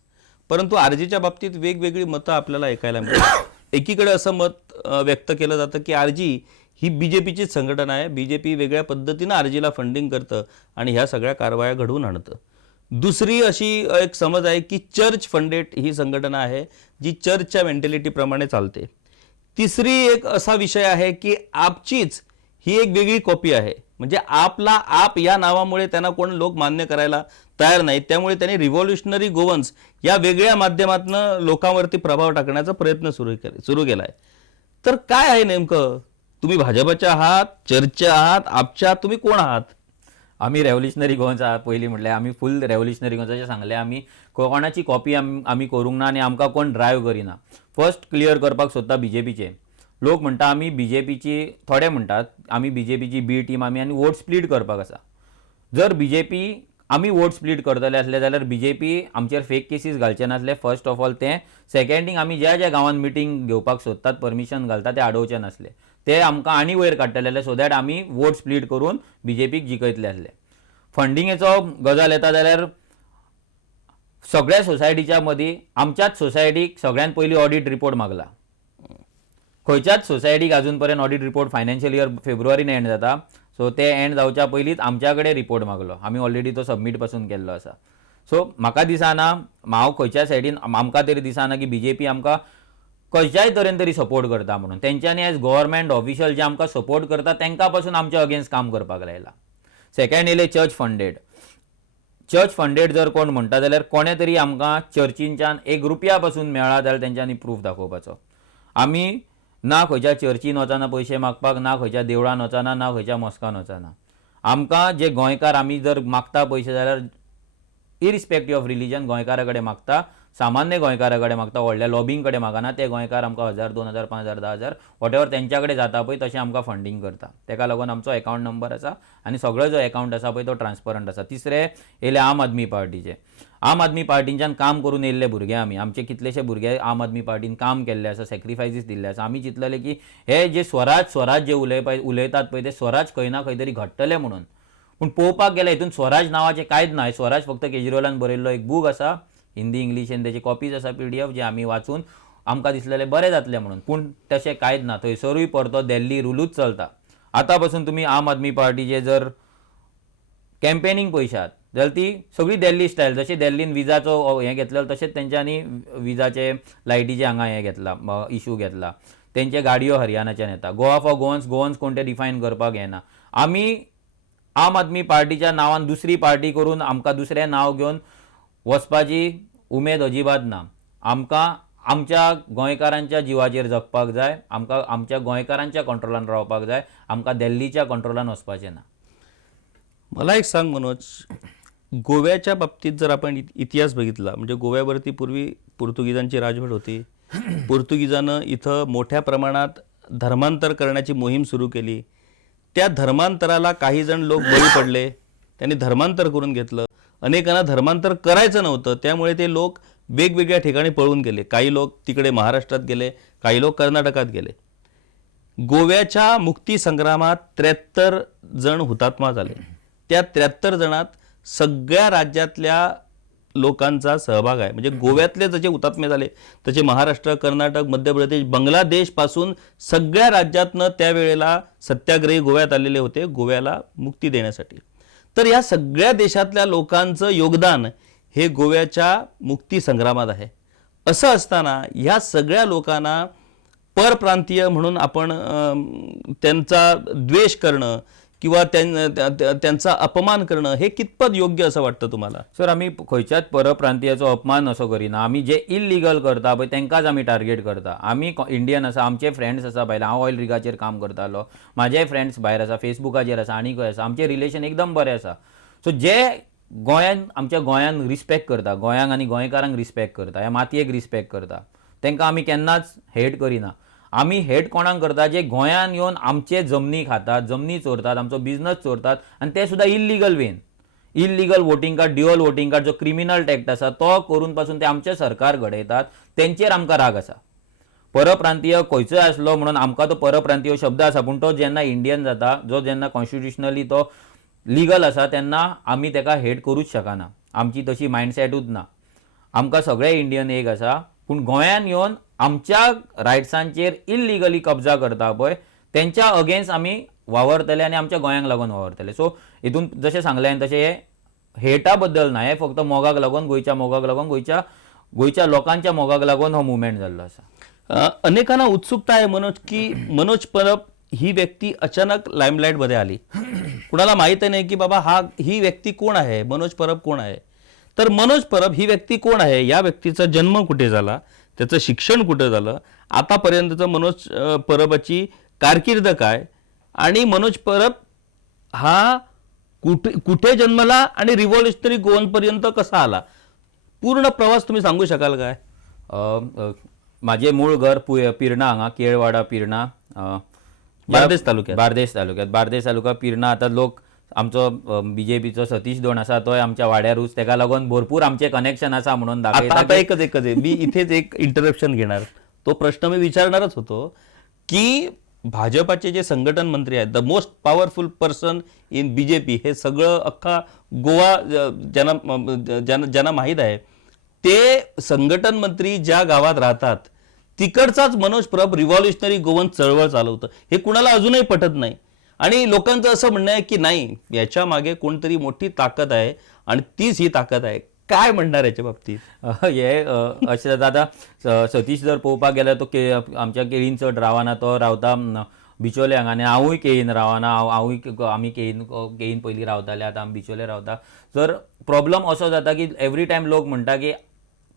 परंतु आरजीच्या बाबतीत वेगवेगळी मतं आपल्याला ऐकायला मिळतात. एकीकडे असं मत व्यक्त केलं जातं की आरजी ही बीजेपीचीच संघटना आहे, बीजेपी वेगळ्या पद्धतीनं आरजीला फंडिंग करतं आणि ह्या सगळ्या कारवाया घडवून आणतं. दुसरी अशी एक समज आहे की चर्च फंडेड ही संघटना आहे जी चर्चच्या मेंटॅलिटीप्रमाणे चालते. तिसरी एक असा विषय आहे की आपचीच ही एक वेगळी कॉपी आहे, म्हणजे आपला आप या नावामुळे त्यांना कोण लोक मान्य करायला तयार नाहीत, त्यामुळे त्यांनी रिव्होल्युशनरी गोवन्स या वेगळ्या माध्यमातून लोकांवरती प्रभाव टाकण्याचा प्रयत्न सुरू केलाय. तर काय आहे नेमकं? तुम्ही भाजपच्या आहात, चर्चच्या आहात, आपच्या आहात, तुम्ही कोण आहात? आम्ही रेव्होल्युशनरी गोवन्स आहात. पयलीं म्हटल्यार आमी फूल रेव्होल्युशनरी गोवन्साचें सांगलें. आमी कोणाची कॉपी आमी करूंक ना आनी आमकां कोण ड्रायव्ह करिना. फर्स्ट क्लियर करपाक सोदता बीजेपीचे लोक म्हणटा आमी बीजेपीची, थोडे म्हणटात आमी बीजेपीची बी टीम आमी आनी वोट स्प्लीट करपाक आसा. जर बीजेपी आमी वोट स्प्लीट करतले असले जाल्यार बीजेपी आमचेर फेक केसीस घालचे नासले. फर्स्ट ऑफ ऑल ते. सेकंड थिंग, आमी ज्या गांवांत मिटींग घेवपाक सोदतात, परमिशन घालतात ते आडोवचे नासले. ते आमकां आनी वयर काडटले सो दॅट आमी वोट स्प्लीट करून बीजेपीक जिखयतले असले. फंडिंगेचो गजाल येता जाल्यार सगळ्या सोसायटीच्या मदीं आमच्याच सोसायटीक सगळ्यात पयलीं ऑडिट रिपोर्ट मागला. खंयच्याच सोसायटीक अजून पर्यंत ऑडिट रिपोर्ट फायनान्शियल इयर फेब्रुवारीन एंड जाता, सो ते एंड जावच्या पयलींच आमच्या कडेन रिपोर्ट मागलो. आमी ऑलरेडी तो सबमीट पासून केल्लो आसा. सो म्हाका दिसना, हांव खंयच्या सायडीन आमकां तरी दिसना की बीजेपी आमकां खंयच्याय तरेन तरी सपोर्ट करता म्हणून. तेंच्यांनी एज गव्हर्मेंट ऑफिशियल जे आमकां सपोर्ट करता तेंकां पासून आमच्या अगेन्स्ट काम करपाक लायला. सेकंड येयलें चर्च फंडेड. चर्च फंडेड जर कोण म्हणटा जाल्यार कोणे तरी आमकां चर्चींच्यान ₹1 पासून मेळ्ळा जाल्यार तेंच्यांनी प्रूफ दाखोवपाचो. आमी ना खंयच्या चर्चीन वचना पयशे मागपाक, ना खंयच्या देवळान वचना, ना खंयच्या मॉस्कान वचना. आमकां जे गोंयकार आमी जर मागता पयशे जाल्यार इरिस्पेक्टीव ऑफ रिलीजन गोंयकारा कडेन मागता, सामान्य गोंयकारा कडेन मागता, व्हडल्या लॉबींग कडेन मागना. ते गोंयकार आमकां 1000, 2000, 5000, 10000 वॉटेवर तेंच्या कडेन जाता पळय तशें आमकां फंडिंग करता. तेका लागून आमचो अकाउंट नंबर आसा आनी सगळो जो अकाउंट आसा पळय तो ट्रान्सपरंट आसा. तिसरे येयले आम आदमी पार्टीचे. आम आदमी पार्टींच्यान काम करून येयल्ले भुरगे आमी. आमचे कितलेशे भुरगे आम आदमी पार्टीन काम केल्ले आसा, सॅक्रिफायसीस दिल्ले आसा. आमी चिंतलेले की हे जे स्वराज जे उलयतात पळय ते स्वराज खंय ना खंय तरी घडटले म्हणून. पूण पळोवपाक गेल्यार हितून स्वराज नांवाचें कांयच ना. स्वराज फक्त केजरीवालान बरयल्लो एक बूक आसा, हिंदी इंग्लिशेन तेची कॉपीज आसा PDF, जे आमी वाचून आमकां दिसलेलें बरें जातलें म्हणून. पूण तशें कांयच ना. थंयसरूय परतो दिल्ली रुलूच चलता. आतां पासून तुमी आम आदमी पार्टीचे जर कॅम्पेनींग पयशात जाल्यार ती सगळी दिल्ली स्टायल. जशी दिल्लीन विजाचो हें घेतलेलो तशेंच तेंच्यांनी विजाचे लायटीचे हांगा हें घेतला, इशू घेतला. तेंचे गाडयो हरियाणाच्यान येता. गोवा फॉर गोवन्स कोण ते डिफायन करपाक येना. आमी आम आदमी पार्टीच्या नांवान दुसरी पार्टी करून आमकां दुसरें नांव घेवन वचपाची उमेद अजिबात ना. आमकां आमच्या गोंयकारांच्या जिवाचेर जगपाक जाय. आमकां आमच्या गोंयकारांच्या कंट्रोलान रावपाक जाय. आमकां दिल्लीच्या कंट्रोलान वचपाचें ना. मला एक सांग मनोज, गोव्याच्या बाबतीत जर आपण इतिहास बघितला, म्हणजे गोव्यावरती पूर्वी पोर्तुगीजांची राजवट होती. पोर्तुगीजानं इथं मोठ्या प्रमाणात धर्मांतर करण्याची मोहीम सुरू केली. त्या धर्मांतराला काही जण लोक बळी पडले, त्यांनी धर्मांतर करून घेतलं. अनेकांना धर्मांतर करायचं नव्हतं, त्यामुळे ते लोक वेगवेगळ्या ठिकाणी पळून गेले. काही लोक तिकडे महाराष्ट्रात गेले, काही लोक कर्नाटकात गेले. गोव्याच्या मुक्ती संग्रामात 73 जण हुतात्मा झाले. त्या 73 जणात सगळ्या राज्यातल्या लोकांचा सहभाग आहे. म्हणजे गोव्यातले जसे हुतात्मे झाले तसे महाराष्ट्र, कर्नाटक, मध्य प्रदेश, बांगलादेश पासून सगळ्या राज्यातनं त्यावेळेला सत्याग्रही गोव्यात आलेले होते गोव्याला मुक्ती देण्यासाठी. तर या सगळ्या देशातल्या लोकांचं योगदान हे गोव्याच्या मुक्ती संग्रामात आहे. असं असताना ह्या सगळ्या लोकांना परप्रांतीय म्हणून आपण त्यांचा द्वेष करणं किंवा त्यांचा अपमान करणं हे कितपत योग्य असं वाटतं तुम्हाला? सर, आमी खंयच्याच परप्रांतीयाचो अपमान असो करिना. आमी जे इल्लिगल करता पळय तेंकांच आमी टार्गेट करता. आमी इंडियन आसा, आमचे फ्रेंड्स आसा भायले. हांव ऑयल रिगाचेर काम करतालो, म्हाजेय फ्रेंड्स भायर आसा, फेसबुकाचेर आसा, आनी खंय आसा. आमचे रिलेशन एकदम बरें आसा. सो जे आमच्या गोंयान रिस्पेक्ट करता, गोंयांक आनी गोंयकारांक रिस्पेक्ट करता, ह्या मातयेक रिस्पेक्ट करता, तेंकां आमी केन्नाच हेट करिना. आमी हेट कोणाक करता? जे गोंयान येवन आमचे जमनी खातात, जमनी चोरतात, आमचो बिझनस चोरतात, आनी ते सुद्दां illegal Wien. Illegal voting card, dual voting card, जो क्रिमिनल टॅक्ट आसा तो करून पासून ते आमचे सरकार घडयतात. तेंचेर आमकां राग आसा. परप्रांतीय खंयचोय आसलो म्हणून आमकां तो परप्रांतीय शब्द आसा, पूण तो जेन्ना इंडियन जाता, जो जेन्ना कॉन्स्टिट्युशनली तो लिगल आसा, तेन्ना आमी तेका हेट करूच शकना. आमची तशी मायंडसेटूच ना. आमकां सगळे इंडियन एक आसा, पूण गोंयान येवन आमच्या रायट्सांचेर इल्लिगली कब्जा करता पळय तेंच्या अगेन्स्ट आमी वावरतले आनी आमच्या गोंयांक लागून वावरतले. सो हितून जशें सांगलें हांवें तशें हे हेटा बद्दल ना, हे फक्त मोगाक लागून, गोंयच्या मोगाक लागून, गोंयच्या लोकांच्या मोगाक लागून हो मुवमेंट जाल्लो आसा. अनेकांना उत्सुकता आहे मनोज, की मनोज परब ही व्यक्ती अचानक लाईमलाईटमध्ये आली. कुणाला माहीत नाही की बाबा ही व्यक्ती कोण आहे, मनोज परब कोण आहे. तर मनोज परब ही व्यक्ती कोण आहे, या व्यक्तीचा जन्म कुठे झाला, त्याचं शिक्षण कुठं झालं, आतापर्यंतचं मनोज परबची कारकीर्द काय, आणि मनोज परब हा कुठे जन्मला आणि रिव्हॉल्युशनरी गोवनपर्यंत कसा आला, पूर्ण प्रवास तुम्ही सांगू शकाल काय? माझे मूळ घर पिरणा, हांगा केळवाडा पिरणा, बार्देस तालुक्यात. बार्देस तालुका पिरणा. आता लोक आमचो बीजेपीचो सतीश दोन आसा तोय आमच्या वाड्यारूच, तेका लागून भरपूर आमचे कनेक्शन आसा म्हणून दाखयता. आता एकच आहे, मी इथेच एक इंटरप्शन घेणार. तो प्रश्न मी विचारणारच होतो की भाजपाचे जे संघटन मंत्री आहेत, the most powerful person in BJP, हे सगळं अख्खा गोवा ज्यांना माहीत आहे, ते संघटन मंत्री ज्या गावात राहतात तिकडचाच मनोज परब रिव्हॉल्युशनरी गोवन चळवळ चालवतं. हे कुणाला अजूनही पटत नाही. आणि लोकांचं असं म्हणणं आहे की नाही, याच्या मागे कोणतरी मोठी ताकद आहे आणि तीच ही ताकद आहे. काय म्हणणार याच्या बाबतीत? हे अशें जाता. आता सतीश जर पळोवपाक गेल्यार तो आमच्या केळीन चड रावना, तो रावता बिचोले हांगा, आनी हांवूय केळीन रावना. आमी केळीन पयलीं रावताले, आतां आमी बिचोले रावता. तर प्रॉब्लम असो जाता की एवरी टायम लोक म्हणटा की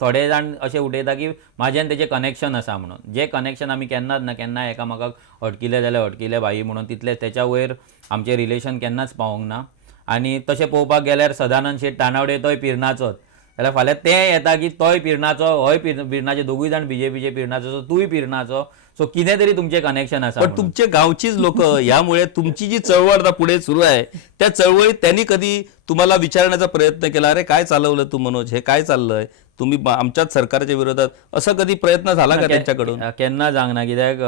थोडे जाण अशें उठयता की म्हाजेन तेजें कनेक्शन आसा म्हणून. जे कनेक्शन आमी केन्नाच ना, केन्नाय एकामेकाक अटकिले जाल्यार अटकिले भाई म्हणून, तितले तेच्या वयर आमचें रिलेशन केन्नाच पावोंक ना. आनी तशें पळोवपाक गेल्यार सदानंद शेट तानावडे तोय पिरणाचोच, जाल्यार फाल्यां तें येता की तोय पिरणाचो, होय पिरणाचे, दोगूय जाण बीजेपीचे पिरणाचो, सो तूंय पिरणाचो. सो कितें तरी तुमचें कनेक्शन आसा. पण तुमचे गावचीच लोक, यामुळे तुमची जी चळवळ आता पुढे सुरू आहे त्या चळवळीत त्यांनी कधी तुम्हाला विचारण्याचा प्रयत्न केला, अरे काय चालवलं तू मनोज, हे काय चाललंय, तुम्ही आमच्याच सरकारच्या विरोधात, असं कधी प्रयत्न झाला का त्यांच्याकडून? केन्ना जावंक ना, कित्याक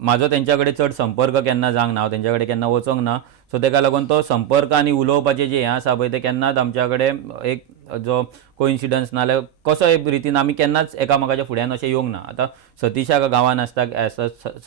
म्हाजो तेंच्या कडेन चड संपर्क केन्ना जावंक ना, हांव तेंच्या कडेन केन्ना वचोंक ना. सो तेका लागून तो संपर्क आनी उलोवपाचें जें हें आसा पळय तें केन्नाच आमच्या कडेन एक जो कोइन्सिडन्स नाल्यार कसोय रितीन आमी केन्नाच एकामेकाच्या फुड्यान अशें येवंक ना. आतां सतीशाक गांवान आसता,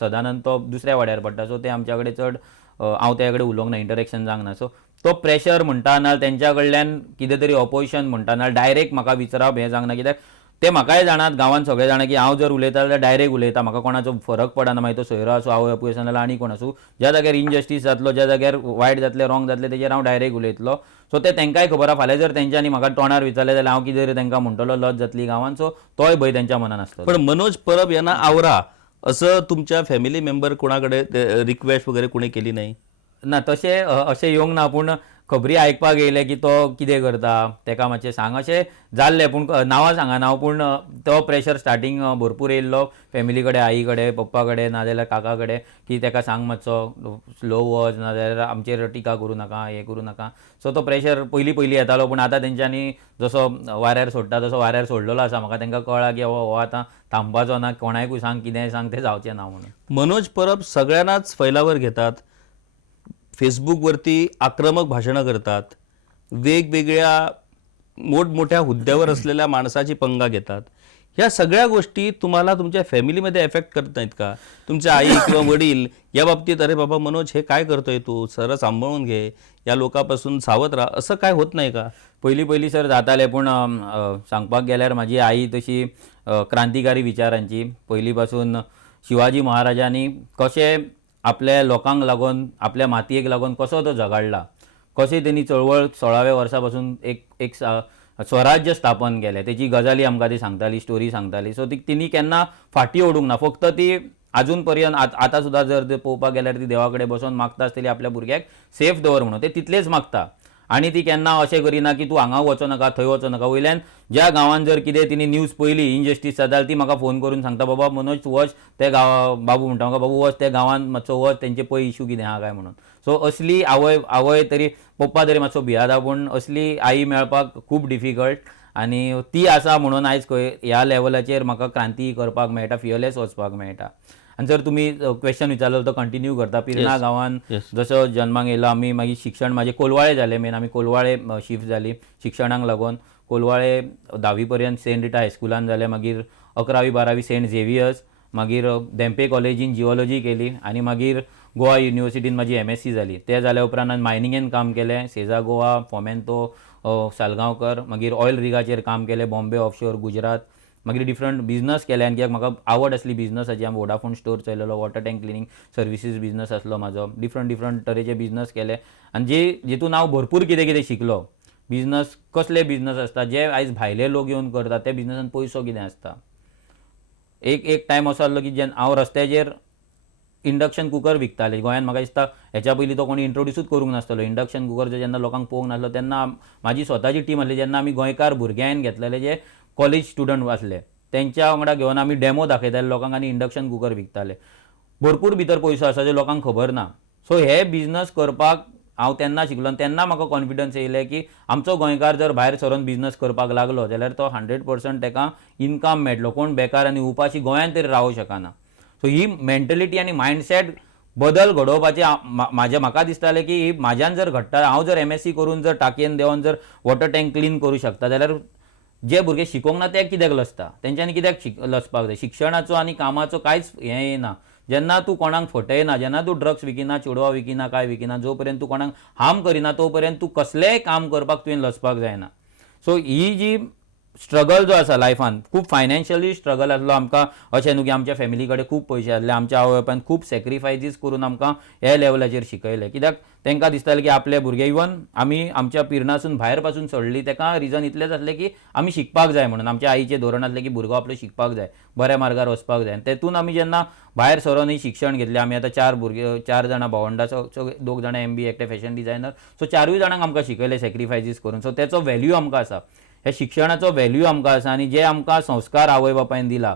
सदानंद तो दुसऱ्या वाड्यार पडटा, सो ते आमच्या कडेन चड हांव त्या कडेन उलोवंक ना, इंटरेक्शन जावंक ना. सो तो प्रेशर म्हणटा ना तेंच्या कडल्यान कितें तरी ऑपोजिशन म्हणटा ना डायरेक्ट म्हाका विचारप हें सांगना, कित्याक ते म्हाकाय जाणात, गांवांत सगळे जाणा की हांव जर उलयता जाल्यार डायरेक्ट उलयता, म्हाका कोणाचो फरक पडना, मागीर तो सोयरो आसूं, आवय आपूय आसूं नाल्यार आनी कोण आसूं, ज्या जाग्यार इनजस्टीस जातलो, ज्या जाग्यार वायट जातलें, रॉंग जातलें तेजेर हांव डायरेक्ट उलयतलो. सो ते तेंकाय खबर आहा, फाल्यां जर तेंच्यांनी म्हाका तोंडार विचारलें जाल्यार हांव कितें तरी तेंकां म्हणटलो, लज जातली गांवांत. सो तोय भंय तेंच्या मनान आसतलो. पण मनोज परब यांना आवरा असं तुमच्या फॅमिली मेंबर कोणाकडे रिक्वेस्ट वगैरे कोणी केली नाही? ना तशें अशें येवंक ना, पूण खबरी आयकपाक येयले की तो कितें करता तेका मातशें सांग अशें जाल्लें, पूण नांवां सांगना पूण तो प्रेशर स्टार्टींग भरपूर येयल्लो फॅमिली कडेन, आई कडेन, पप्पा कडेन, नाजाल्यार काका कडेन, की तेका सांग मातसो स्लो वच, नाजाल्यार आमचेर टिका करूं नाका, हें करूं नाका. सो तो प्रेशर पयलीं येतालो, पूण आतां तेंच्यांनी जसो वाऱ्यार सोडटा तसो वाऱ्यार सोडलेलो आसा. म्हाका तेंकां कळ्ळां की हो आतां थांबपाचो ना, कोणाकूय सांग कितेंय सांग, तें जावचें ना म्हणून. मनोज परब सगळ्यांनाच फैलावर घेतात, फेसबुकवरती आक्रमक भाषणं करतात, वेगवेगळ्या मोठमोठ्या हुद्द्यावर असलेल्या माणसाची पंगा घेतात. ह्या सगळ्या गोष्टी तुम्हाला तुमच्या फॅमिलीमध्ये एफेक्ट करत नाहीत का? तुमच्या आई किंवा वडील या बाबतीत अरे बाबा मनोज हे काय करतोय तू, सरळ सांभाळून घे, या लोकांपासून सावध राहा, असं काय होत नाही का? पयलीं सर जातालें, पूण सांगपाक गेल्यार म्हाजी आई तशी क्रांतिकारी विचारांची. पयलीं पासून शिवाजी महाराजांनी कशें आपल्या लोकांक लागून, आपल्या मातयेक लागून कसो तो झगडला, कशें तेणी चळवळ 16व्या वर्सा पासून एक स्वराज्य स्थापन केलें, तेची गजाली आमकां ती सांगताली, स्टोरी सांगताली. सो तिणी केन्ना फाटी ओडूंक ना. फक्त ती अजून पर्यंत आतां सुद्दां जर ते पळोवपाक गेल्यार ती देवा कडेन बसून मागता आसतली आपल्या भुरग्याक सेफ दवर म्हणून, ते तितलेच मागता. आनी ती केन्ना अशें करिना की तूं हांगा वचो नाका, थंय वचो नाका. वयल्यान ज्या गांवांत जर कितें तिणी न्यूज पयली इनजस्टीस जाता ती म्हाका फोन करून सांगता, बाबा मनोज तूं वच ते बाबू म्हणटा म्हाका, बाबू वच ते गांवांत मातसो वच, तेंचे पळय इशू कितें आहा काय म्हणून. सो असली आवय तरी, पप्पा तरी मातसो भियादा, पूण असली आई मेळपाक खूब डिफिकल्ट. आनी ती आसा म्हणून आयज खंय ह्या लेवलाचेर म्हाका क्रांती करपाक मेळटा, फियरलेस वचपाक मेळटा. आनी जर तुमी क्वेश्चन विचारलो तो कंटिन्यू करता. पिर्ना गांवांत जसो जल्माक येयलो आमी, मागीर शिक्षण म्हाजें कोलवाळे जालें, मेन आमी कोलवाळे शिफ्ट जाली शिक्षणाक लागून. कोलवाळे 10वी पर्यंत सेंट रिटा हायस्कुलान जालें, मागीर 11वी 12वी सेंट झेवियर्स, मागीर धेंपे कॉलेजीन जिओलॉजी केली, आनी मागीर गोवा युनिवर्सिटीन म्हाजी MSc जाली. ते जाल्या उपरांत हांवें मायनिंगेन काम केलें, सेजा गोवा, फॉमेंतो, सालगांवकर. मागीर ऑयल रिगाचेर काम केलें, बॉम्बे ऑफशोर, गुजरात. मागीर डिफरंट बिझनस केले, आनी कित्याक म्हाका आवड आसली बिझनसाची. हांवें वोडाफोन स्टोर चलयलो, water tank cleaning services business आसलो म्हाजो. डिफरंट तरेचे बिझनस केले, आनी जेतून हांव भरपूर कितें शिकलो. बिझनस कसले बिझनस आसता जे आयज भायले लोक येवन करतात, त्या बिझनसान पयसो कितें आसता. एक टायम असो आसलो की जेन्ना हांव रस्त्याचेर इंडक्शन कुकर विकताले गोंयांत. म्हाका दिसता हेच्या पयलीं तो कोणी इंट्रोड्यूसूच करूंक नासतलो. इंडक्शन कुकर जेन्ना लोकांक पळोवंक नासलो तेन्ना म्हाजी स्वताची टीम आसली, जेन्ना आमी गोंयकार भुरग्यान घेतलेले जे कॉलेज स्टुडंट आसले तेंच्या वांगडा घेवन आमी डेमो दाखयताले लोकांक, आनी इंडक्शन कुकर विकताले. भरपूर भितर पयसो आसा जे लोकांक खबर ना. सो हे बिझनस करपाक हांव तेन्ना शिकलो, आनी तेन्ना म्हाका कॉन्फिडन्स येयलें की आमचो गोंयकार जर भायर सरून बिझनस करपाक लागलो जाल्यार तो 100% ताका इन्कम मेळटलो. कोण बेकार आनी उपाशी गोंयांत तरी रावूं शकना. सो ही मेंटलिटी आनी मायंडसेट बदल घडोवपाचे म्हाका दिसतालें की म्हाज्यान जर घडटा, हांव जर MSc करून जर टाकयेन देंवन जर वॉटर टँक क्लीन करूं शकता जाल्यार जे भुरगे शिकोंक ना ते कित्याक लजता, तेंच्यांनी कित्याक लजपाक जाय. शिक्षणाचो आनी कामाचो कांयच हें येना. जेन्ना तूं कोणाक फटयना, जेन्ना तूं ड्रग्स विकिना, चेडवां विकिना, काय विकिना, जो पर्यंत तूं कोणाक हार्म करिना तो पर्यंत तूं कसलेंय काम करपाक तुवें लजपाक जायना. सो ही जी स्ट्रगल जो आसा लायफान, खूब फायनान्शियली स्ट्रगल आसलो आमकां. अशें न्हू की आमच्या फॅमिली कडेन खूब पयशे आसले. आमच्या आवय बापायन खूब सॅक्रिफायसीस करून आमकां हे लेवलाचेर शिकयलें. कित्याक तांकां दिसतालें की आपले भुरगे इवन आमी आमच्या पिरणासून भायर पासून सोडली ताका रिजन इतलेंच आसलें की आमी शिकपाक जाय म्हणून. आमच्या आईचें धोरण आसलें की भुरगो आपलो शिकपाक जाय, बऱ्या मार्गार वचपाक जाय. तेतून आमी जेन्ना भायर सरोनय शिक्षण घेतलें, आमी आतां 4 जाणां भावंडा, 2 जाणां MBA, एकटे फॅशन डिझायनर. सो 4य जाणांक आमकां शिकयलें सॅक्रिफायसीस करून. सो तेचो व्हॅल्यू आमकां आसा, ह्या शिक्षणाचो व्हॅल्यू आमकां आसा. आनी जे आमकां संस्कार आवय बापायन दिला,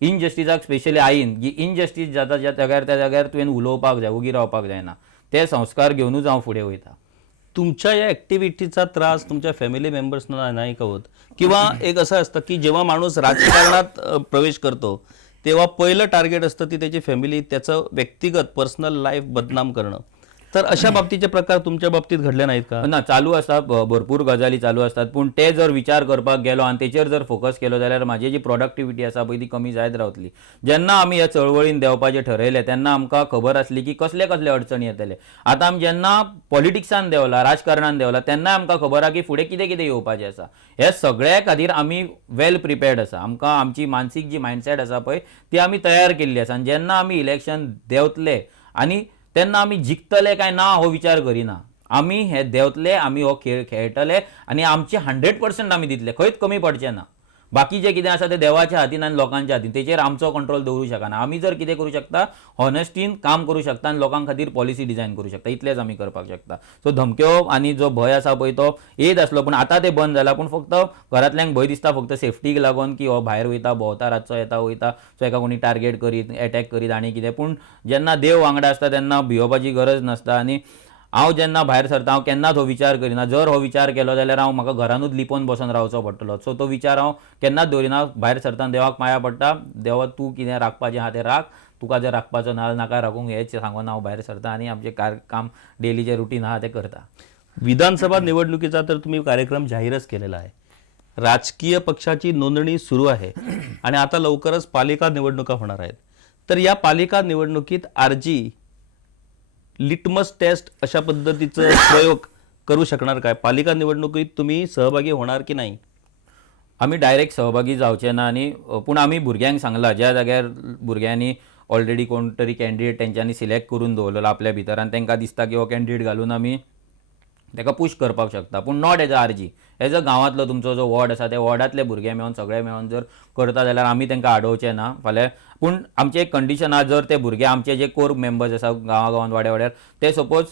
इनजस्टिसाक स्पेशली आईन, जी इनजस्टीस जाता त्या जाग्यार तुवें उलोवपाक जाय, उगी रावपाक जायना, ते संस्कार घेवनूच हांव फुडें वयता. तुमच्या या ॲक्टिव्हिटीचा त्रास तुमच्या फॅमिली मेंबर्सना नाही का होत? किंवा एक असं असतं की जेव्हा माणूस राजकारणात प्रवेश करतो तेव्हा पहिलं टार्गेट असतं ती त्याची फॅमिली, त्याचं व्यक्तिगत पर्सनल लाईफ बदनाम करणं. तर अशा बाबतीचे प्रकार तुमच्या बाबतीत घडले नाहीत का? ना चालू असतात, भरपूर गजाली चालू असतात, पूण ते जर विचार करपाक गेलो आनी तेचेर जर फोकस केलो जाल्यार म्हाजी जी प्रोडक्टिविटी आसा पळय ती कमी जायत रावतली. जेन्ना आमी ह्या चळवळीन देंवपाचें ठरयलें तेन्ना आमकां खबर आसली की कसले कसले अडचणी येतले. आतां आमी जेन्ना पॉलिटिक्सान देंवला, राजकारणान देंवला, तेन्ना आमकां खबर आहा की फुडें कितें कितें येवपाचें आसा. हे सगळ्या खातीर आमी वेल प्रिपेर्ड आसा. आमकां आमची मानसीक जी मायंडसेट आसा पळय ती आमी तयार केल्ली आसा. आनी जेन्ना आमी इलेक्शन देंवतले आनी तेन्ना आमी जिखतले काय ना हो विचार करिना. आमी हे देंवतले, आमी हो खेळ खेळटले आनी आमचे 100% आमी दितले, खंयच कमी पडचे ना. बाकी जे कितें आसा ते देवाच्या हातीन आनी लोकांच्या हातीन, तेचेर आमचो कंट्रोल दवरूं शकना. आमी जर कितें करूं शकता, हॉनेस्टीन काम करूं शकता आनी लोकां खातीर पॉलिसी डिझायन करूं शकता, इतलेंच आमी करपाक शकता. सो धमक्यो आनी जो भंय आसा पळय तो येत आसलो, पूण आतां ते बंद जाला. पूण फक्त घरांतल्यांक भंय दिसता फक्त सेफ्टीक लागून की हो भायर वयता, भोंवता, रातचो येता वयता, सो एका कोणी टार्गेट करीत, एटॅक करीत आनी कितें. पूण जेन्ना देव वांगडा आसता तेन्ना भिवपाची गरज नासता. आनी हांव जेन्ना भायर सरता हांव केन्नाच हो विचार करिना. जर हो विचार केलो जाल्यार म्हाका घरानूच लिपोवन बसून रावचो पडटलो. सो तो विचार हांव केन्नाच दवरिना. भायर सरतना देवाक पांयां पडटा, देवा तूं कितें राखपाचें आहा तें राख, तुका जर राखपाचो ना नाका राखूंक, हेच सांगून हांव भायर सरता आनी आमचें काम डेलीचें रुटीन आहा तें करता. विधानसभा निवडणुकीचा तर तुम्ही कार्यक्रम जाहीरच केलेला आहे. राजकीय पक्षाची नोंदणी सुरू आहे आणि आता लवकरच पालिका निवडणुका होणार आहेत. तर या पालिका निवडणुकीत आरजी लिटमस टेस्ट अशा पद्धतीचं प्रयोग करू शकणार काय? पालिका निवडणुकीत तुम्ही सहभागी होणार की नाही? आमी डायरेक्ट सहभागी जावचे ना. आनी पूण आमी भुरग्यांक सांगला, ज्या जाग्यार भुरग्यांनी ऑलरेडी कोण तरी कॅन्डिडेट तेंच्यांनी सिलेक्ट करून दवरलेलो आपल्या भितर आनी तांकां दिसता की हो कॅन्डिडेट घालून आमी ताका पुश करपाक शकता. पूण नॉट एज अ आरजी, एज अ गांवांतलो तुमचो जो वॉर्ड आसा त्या वॉर्डांतले भुरगे मेळून सगळे मेळून जर करता जाल्यार आमी तांकां आडोवचे ना फाल्यां. पूण आमचें एक कंडिशन आहा, जर ते भुरगे आमचे जे कोर मेंबर्स आसा गांवागांवांत वाड्यार ते सपोज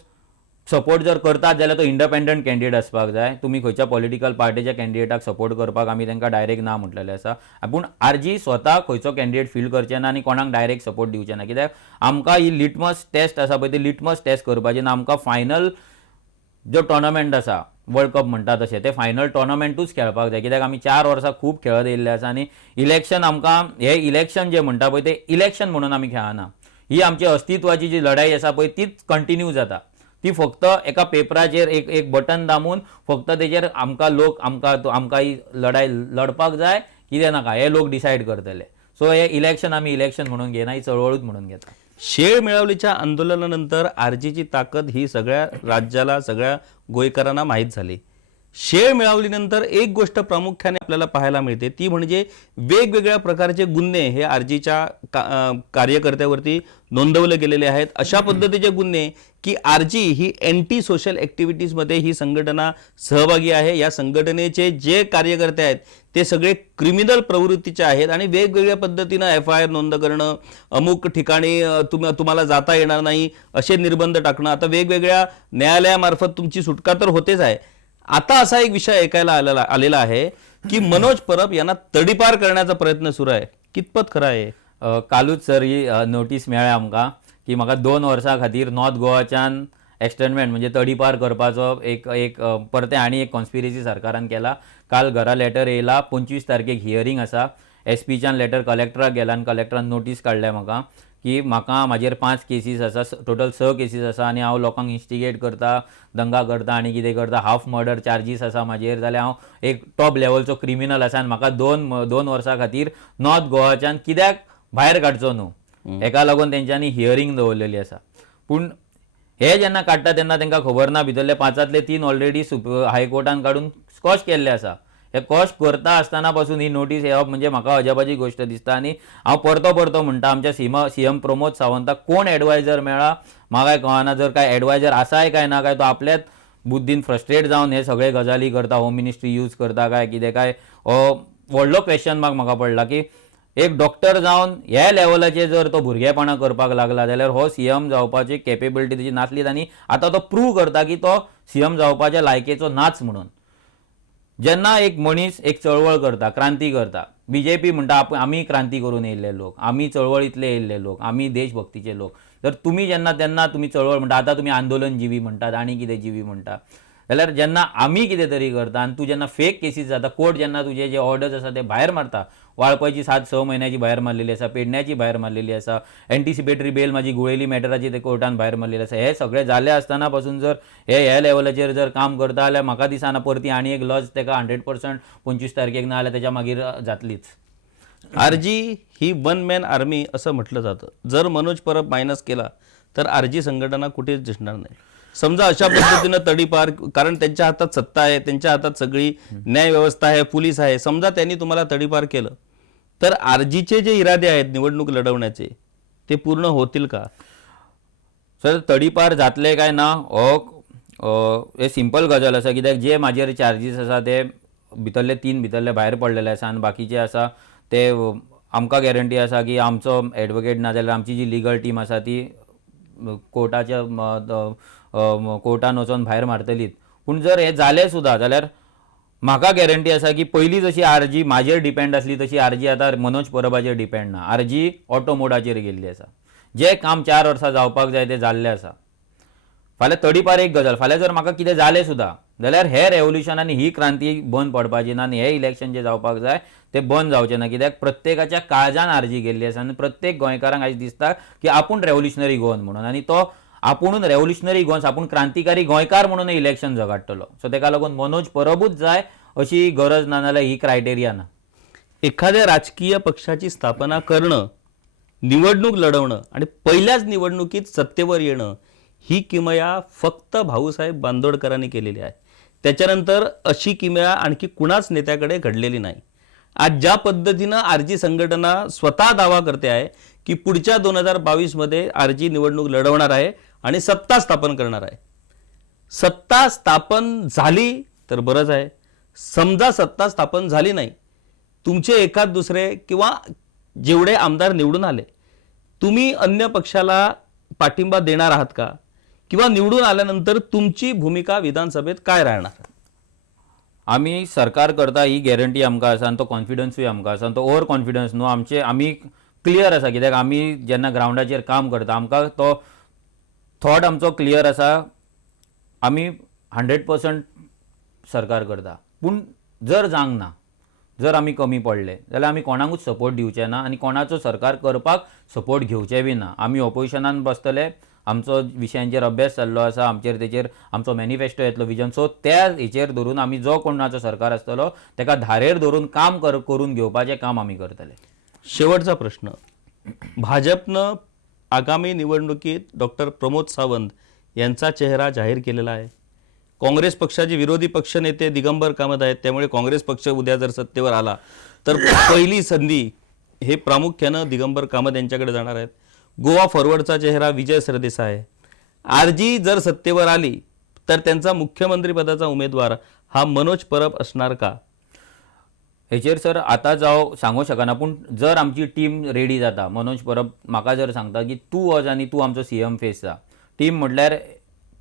सपोर्ट जर करतात जाल्यार तो इंडिपेंडंट कॅन्डिडेट आसपाक जाय. तुमी खंयच्या पॉलिटिकल पार्टीच्या कॅन्डिडेटाक सपोर्ट करपाक आमी तांकां डायरेक्ट ना म्हटलेलें आसा. पूण आरजी स्वता खंयचो कॅन्डिडेट फील करचे ना आनी कोणाक डायरेक्ट सपोर्ट दिवचे ना. कित्याक आमकां ही लिटमस टेस्ट आसा पळय ती लिटमस टेस्ट करपाची ना. आमकां फायनल जो टोर्नामेंट आसा, वर्ल्ड कप म्हणटा तशें, ते फायनल टोर्नामेंटूच खेळपाक जाय. कित्याक आमी 4 वर्सां खूब खेळत येयल्ले आसा आनी इलेक्शन आमकां हे इलेक्शन जे म्हणटा पळय ते इलेक्शन म्हणून आमी खेळना. ही आमची अस्तित्वाची जी लढाई आसा पळय तीच कंटिन्यू जाता. ती फक्त एका पेपराचेर एक बटन दामून फक्त तेचेर आमकां लोक आमकां ही लढाई लडपाक जाय कितें नाका हे लोक डिसायड करतले. सो हे इलेक्शन आमी इलेक्शन म्हणून घेना, ही चळवळूच म्हणून घेता. शेळ मिळवलीच्या आंदोलनानंतर आरजीची ताकद ही सगळ्या राज्याला, सगळ्या गोयकरांना माहीत झाली. शेळ मिळवलीनंतर एक गोष्ट प्रामुख्याने आपल्याला पाहायला मिळते, ती म्हणजे वेगवेगळ्या प्रकारचे गुन्हे हे आरजीच्या कार्यकर्त्यावरती नोंदवले गेलेले आहेत. अशा पद्धतीचे गुन्हे की आरजी ही अँटी सोशल ॲक्टिव्हिटीजमध्ये ही संघटना सहभागी आहे. या संघटनेचे जे कार्यकर्ते आहेत ते सगळे क्रिमिनल प्रवृत्तीचे आहेत आणि वेगवेगळ्या पद्धतीनं FIR नोंद करणं, अमुक ठिकाणी तुम्हाला जाता येणार नाही असे निर्बंध टाकणं, आता वेगवेगळ्या न्यायालयामार्फत तुमची सुटका तर होतेच आहे. आता असा एक विषय ऐकायला आलेला आहे की मनोज परब यांना तडीपार करण्याचा प्रयत्न सुरू आहे. कितपत खरं आहे? कालूच सर ही नोटीस मेळ्ळ्या आमकां की म्हाका 2 वर्सां खातीर नॉर्थ गोवाच्यान एक्सटर्नमेंट म्हणजे तडीपार करपाचो एक परते आनी एक कॉन्स्पिरसी सरकारान केला. काल घरा लेटर येयला, 25 तारखेक हियरींग आसा. SPच्यान लेटर कलेक्टराक गेला आनी कलेक्टरान नोटीस काडल्या म्हाका की म्हाजेर 5 केसीस आसा, टोटल 6 केसीस आसा आनी हांव लोकांक इन्स्टिगेट करता, दंगा करता आनी कितें करता, हाफ मर्डर चार्जीस आसा म्हाजेर, जाल्यार हांव एक टॉप लेवलचो क्रिमिनल आसा आनी म्हाका 2 वर्सां खातीर नॉर्थ गोवाच्यान कित्याक भायर काडचो न्हू, हेका लागून तेंच्यांनी हियरींग दवरलेली आसा. पूण हे जेन्ना काडटा तेन्ना तांकां खबर ना भितरले 5 3 ऑलरेडी हायकोर्टान काडून स्कॉश केल्ले आसा. हे कॉश करता आसतना पासून ही नोटीस येवप म्हणजे म्हाका अजापाची गोश्ट दिसता. आनी हांव परतो म्हणटा आमच्या CM प्रमोद सावंताक कोण एडवायजर मेळ्ळा म्हाका कळना. जर काय एडवायजर आसाय काय ना काय, तो आपल्याच बुद्दीन फ्रस्ट्रेट जावन हे सगळे गजाली करता, होम मिनिस्ट्री यूज करता काय कितें काय, व्हडलो क्वेश्चन मार्क म्हाका पडला की एक डॉक्टर जावन ह्या लेवलाचेर जर तो भुरगेपणां करपाक लागला जाल्यार हो CM जावपाची कॅपेबिलिटी ताची नासलीच. आनी आतां तो प्रूव करता की तो CM जावपाच्या लायकेचो नाच म्हणून. जेन्ना एक मनीस एक चळवळ करता, क्रांती करता, BJP म्हणटा आमी क्रांती करून येयल्ले लोक, आमी चळवळींतले येयल्ले लोक, आमी देशभक्तीचे लोक. तर तुमी तेन्ना तुमी चळवळ म्हणटा, आतां तुमी आंदोलन जिवी म्हणटात आनी कितें जिवी म्हणटा, जाल्यार जेन्ना आमी कितें तरी करता आनी तूं जेन्ना फेक केसीस जाता, कोर्ट जेन्ना तुजे जे ऑर्डर्स आसा ते भायर मारता, वाळपयची 7-6 महिन्याची भायर मारलेली आसा, पेडण्याची भायर मारलेली आसा, एंटिसिपेटरी बेल माझी गुळेली मॅटराची ते कोर्टान भायर मारलेली आसा. हे सगळे जाले आसतना पासून जर ह्या लेवलाचेर जर काम करता जाल्यार म्हाका दिसना परती आनी एक लज तेका 100% 25 तारखेक ना जाल्यार तेच्या मागीर जातलीच. आरजी ही वन मॅन आर्मी असं म्हटलं जातं. जर मनोज परब मायनस केला तर आरजी संघटना कुठेच दिसणार नाही. समजा अशा पद्धतीनं तडीपार, कारण त्यांच्या हातात सत्ता आहे, त्यांच्या हातात सगळी न्याय व्यवस्था आहे, पोलीस आहे, समजा त्यांनी तुम्हाला तडीपार केलं तर आरजीचे जे इरादे आहेत निवडणूक लढवण्याचे ते पूर्ण होतील का? सर तडीपार जातले काय ना हे सिंपल गजाल आसा, कित्याक जे म्हाजेर चार्जीस आसा ते भितरले 3 भितरले भायर पडलेले आसा आनी बाकीचे आसा ते आमकां गॅरंटी आसा की आमचो एडवोकेट ना जाल्यार आमची जी लिगल टीम आसा ती कोर्टाच्या कोर्टान वचोन भायर मारतलीच. पूण जर हे जालें सुद्दां जाल्यार म्हाका गॅरंटी आसा की पयलीं जशी आरजी म्हाजेर डिपेंड आसली तशी आरजी आतां मनोज परबाचेर डिपेंड ना. आरजी ऑटो मोडाचेर गेल्ली आसा. जे काम 4 वर्सां जावपाक जाय ते जाल्लें आसा. फाल्यां तडीपार एक गजाल, फाल्यां जर म्हाका कितें जालें सुद्दां जाल्यार हे रेव्होल्युशन आनी ही क्रांती बंद पडपाची ना आनी हे इलेक्शन जे जावपाक जाय ते बंद जावचें ना. कित्याक प्रत्येकाच्या काळजान आरजी गेल्ली आसा आनी प्रत्येक गोंयकारांक आयज दिसता की आपूण रेव्होल्युशनरी गोवन म्हणून, आनी तो आपुणून रेव्होल्युशनरी गोवन्स, आपूण क्रांतिकारी गोंयकार म्हणून इलेक्शन झगडटलो. सो तेका लागून मनोज परबूच जाय अशी गरज ना, नाल्यार ही क्रायटेरिया ना. एखाद्या राजकीय पक्षाची स्थापना करणं, निवडणूक लढवणं आणि पहिल्याच निवडणुकीत सत्तेवर येणं ही किमया फक्त भाऊसाहेब बांदोडकरांनी केलेली आहे. त्याच्यानंतर अशी किमया आणखी कुणाच नेत्याकडे घडलेली नाही. आज ज्या पद्धतीनं आरजी संघटना स्वतः दावा करते आहे की पुढच्या 2022 मध्ये आरजी निवडणूक लढवणार आहे आणि सत्ता स्थापन करणार आहे. सत्ता स्थापन झाली तर बरंच आहे. समजा सत्ता स्थापन झाली नाही, तुमचे एखाद दुसरे किंवा जेवढे आमदार निवडून आले, तुम्ही अन्य पक्षाला पाठिंबा देणार आहात का? किंवा निवडून आल्यानंतर तुमची भूमिका विधानसभेत काय राहणार? आमी सरकार करता ही गॅरंटी आमकां आसा आनी तो कॉन्फिडन्सूय आमकां आसा. तो ओवर कॉन्फिडन्स न्हू, आमी क्लियर आसा. कित्याक आमी जेन्ना ग्रावंडाचेर काम करता आमकां तो थॉट आमचो क्लियर आसा. आमी 100% सरकार करता. पूण जर जावंक ना, जर आमी कमी पडले जाल्यार आमी कोणाकूच सपोर्ट दिवचे ना आनी कोणाचो सरकार करपाक सपोर्ट घेवचे बी ना. आमी ऑपोजिशनान बसतले. आमचो विशयांचेर अभ्यास चाललो आसा, तेचेर आमचो मॅनिफेस्टो येतलो विजन. सो त्या हेचेर धरून आमी जो कोणाचो सरकार आसतलो तेका धारेर धरून काम करून घेवपाचें काम आमी करतले. शेवटचा प्रश्न, भाजपनं आगामी निवडणुकीत डॉक्टर प्रमोद सावंत यांचा चेहरा जाहीर केलेला आहे. काँग्रेस पक्षाचे विरोधी पक्षनेते दिगंबर कामत आहेत, त्यामुळे काँग्रेस पक्ष उद्या जर सत्तेवर आला तर पहिली संधी हे प्रामुख्यानं दिगंबर कामत यांच्याकडे जाणार आहेत. गोवा फॉरवर्डचा चेहरा विजय सरदेसाई आहे. आरजी जर सत्तेवर आली तर त्यांचा मुख्यमंत्रीपदाचा उमेदवार हा मनोज परब असणार का? हेचेर सर आतां जाव सांगूं शकना. पूण जर आमची टीम रेडी जाता, मनोज परब म्हाका जर सांगता की तूं वच आनी तूं आमचो सीएम फेस जा. टीम म्हटल्यार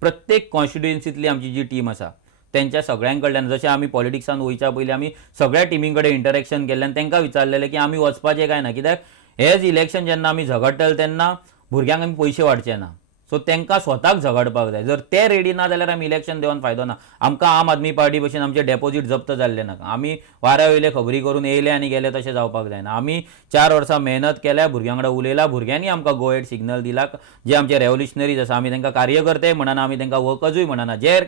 प्रत्येक कॉन्स्टिट्युएन्सींतली आमची जी टीम आसा त्यांच्या सगळ्यां कडल्यान, जशें आमी पॉलिटिक्सान वयच्या पयलीं आमी सगळ्या टिमी कडेन इंटरेक्शन केल्लें आनी तांकां विचारलेलें की आमी वचपाचें काय ना. कित्याक हेच इलेक्शन जेन्ना आमी झगडटले तेन्ना भुरग्यांक आमी पयशे वाडचे ना. सो तांकां स्वताक झगडपाक जाय. जर ते रेडी ना जाल्यार आमी इलेक्शन देवन फायदो ना. आमकां आम आदमी पार्टी भशेन आमचे डेपॉझीट जप्त जाल्ले नाका. आमी वाऱ्या वयले खबरी करून येयले आनी गेले तशें जावपाक जायना. आमी 4 वर्सां मेहनत केल्या, भुरग्यां कडेन उलयला, भुरग्यांनी आमकां गो हेड सिग्नल दिला. जे आमचे रेव्होल्युशनरीज आसा आमी तांकां कार्यकर्ते म्हणना, आमी तांकां वर्कर्सूय म्हणना, जे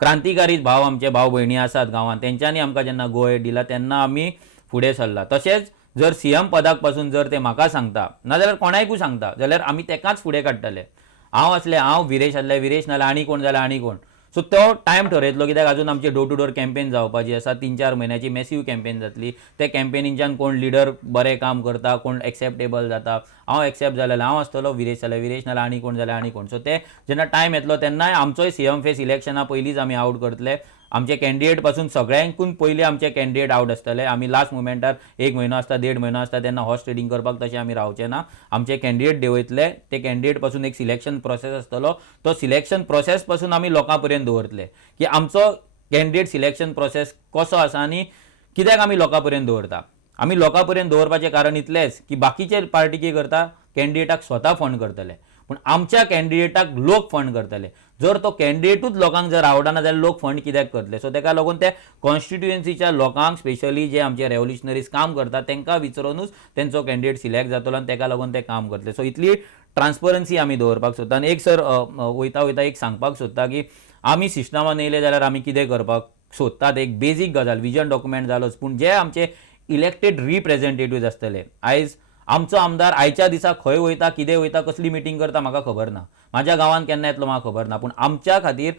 क्रांतिकारी भाव आमचे भाव भयणी आसात गांवांत तेंच्यांनी आमकां जेन्ना गो हेड दिला तेन्ना आमी फुडें सरला. तशेंच जर सीएम पदाक पासून जर ते म्हाका सांगता नाजाल्यार कोणाकूय सांगता जाल्यार आमी तेकाच फुडें काडटले. हांव आसले, हांव विरेश आसले, विरेश नाल्यार आनी कोण जाल्यार आनी कोण. सो तो टायम ठरयतलो. कित्याक अजून आमचे डोर टू डोर कॅम्पेन जावपाची आसा. 3-4 म्हयन्याची मॅसिव्ह कॅम्पेन जातली. ते कॅम्पेनींच्यान कोण लिडर बरें काम करता, कोण एक्सेप्टेबल जाता, हांव एक्सेप्ट जाल्यार हांव आसतलो, विरेश जाल्यार विरेश नाल्यार आनी कोण जाल्यार आनी कोण. सो ते जेन्ना टायम येतलो तेन्नाय आमचोय सीएम फेस इलेक्शना पयलींच आमी आउट करतले. आमचे कॅन्डिडेट पासून सगळ्यांकून पयलीं आमचे कॅन्डिडेट आउट आसतले. आमी लास्ट मुमेंटार 1 म्हयनो आसता, 1.5 म्हयनो आसता तेन्ना हॉर्स ट्रेडिंग करपाक तशें आमी रावचे ना. आमचे कॅन्डिडेट देंवयतले. ते कॅन्डिडेट पासून एक सिलेक्शन प्रोसेस आसतलो. तो सिलेक्शन प्रोसेस पासून आमी लोकां पर्यंत दवरतले की आमचो कॅन्डिडेट सिलेक्शन प्रोसेस कसो आसा आनी कित्याक आमी लोकां पर्यंत दवरता. आमी लोकां पर्यंत दवरपाचें कारण इतलेंच की बाकीचे पार्टी कितें करता, कॅन्डिडेटाक स्वता फंड करतले. पूण आमच्या कॅन्डिडेटाक लोक फंड करतले. जर तो कॅन्डिडेटूच लोकांक जर आवडना जाल्यार लोक फंड कित्याक करतले? सो तेका लागून ते कॉन्स्टिट्युएन्सीच्या लोकांक स्पेशली जे आमचे रेव्होल्युशनरीज काम करतात तांकां विचारूनच तेंचो कॅन्डिडेट सिलेक्ट जातलो आनी तेका लागून ते काम करतले. सो इतली ट्रान्सपरन्सी आमी दवरपाक सोदता. आनी एक सर वयता वयता एक सांगपाक सोदता की आमी सिस्टमान येयले जाल्यार आमी कितें करपाक सोदतात. एक बेजीक गजाल विजन डॉक्युमेंट जालोच, पूण जे आमचे इलेक्टेड रिप्रेझेंटेटिव्ह आसतले, आयज आमचो आमदार आयच्या दिसा खंय वयता, कितें वयता, कसली मिटींग करता म्हाका खबर ना, म्हाज्या गांवांत केन्ना येतलो म्हाका खबर ना. पूण आमच्या खातीर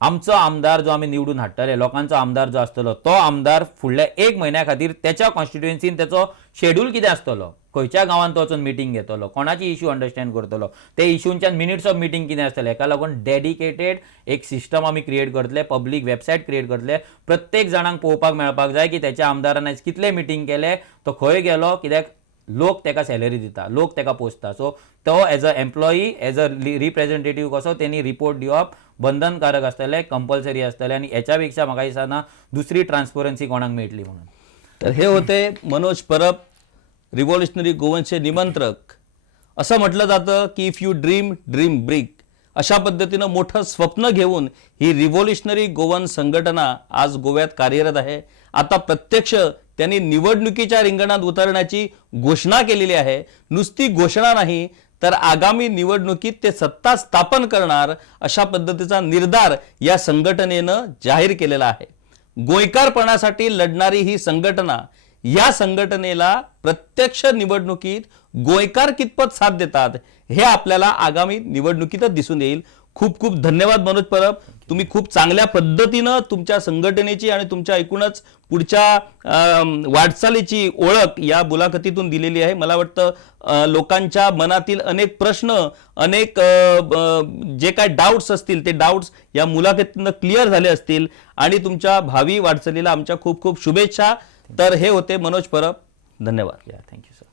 आमचो आमदार जो आमी निवडून हाडटले, लोकांचो आमदार जो आसतलो, तो आमदार फुडल्या 1 म्हयन्या खातीर त्याच्या कॉन्स्टिट्युएन्सीन त्याचो शेड्यूल कितें आसतलो, खंयच्या गांवांत तो वचून मिटींग घेतलो, कोणाची इश्यू अंडरस्टँड करतलो, ते इश्यूंच्यान मिनिट्स ऑफ मिटींग कितें आसतले, हेका लागून डेडिकेटेड एक सिस्टम आमी क्रिएट करतले, पब्लीक वेबसायट क्रिएट करतले. प्रत्येक जाणांक पळोवपाक मेळपाक जाय की त्याच्या आमदारान आयज कितले मिटींग केले, तो खंय गेलो, कित्याक लोक तेका सॅलरी दिता, लोक तेका पोसता. सो तो as a employee, as a representative कसो त्यांनी रिपोर्ट दिवप बंधनकारक आसतलें, कंपल्सरी आसतलें. आनी हेच्या पेक्षा म्हाका दिसना दुसरी ट्रान्सपरन्सी कोणाक मेळटली म्हणून. तर हे होते मनोज परब, रिव्हॉल्युशनरी गोवन्सचे निमंत्रक. असं म्हटलं जातं की if you dream dream big. अशा पद्धतीनं मोठं स्वप्न घेऊन ही रिव्हॉल्युशनरी गोवन्स संघटना आज गोव्यात कार्यरत आहे. आता प्रत्यक्ष त्यांनी निवडणुकीच्या रिंगणात उतरण्याची घोषणा केलेली आहे. नुसती घोषणा नाही तर आगामी निवडणुकीत ते सत्ता स्थापन करणार अशा पद्धतीचा निर्धार या संघटनेनं जाहीर केलेला आहे. गोयकारपणासाठी लढणारी ही संघटना, या संघटनेला प्रत्यक्ष निवडणुकीत गोयकार कितपत साथ देतात हे आपल्याला आगामी निवडणुकीतच दिसून येईल. खूप खूप धन्यवाद मनोज परब. तुम्ही खूप चांगल्या पद्धतीनं तुमच्या संघटनेची आणि तुमच्या एकूणच पुढच्या वाटचालीची ओळख या मुलाखतीतून दिलेली आहे. मला वाटतं लोकांच्या मनातील अनेक प्रश्न, अनेक जे काय डाऊट्स असतील ते डाऊट्स या मुलाखतीतून क्लिअर झाले असतील आणि तुमच्या भावी वाटचालीला आमच्या खूप खूप शुभेच्छा. तर हे होते मनोज परब. धन्यवाद. Thank you sir.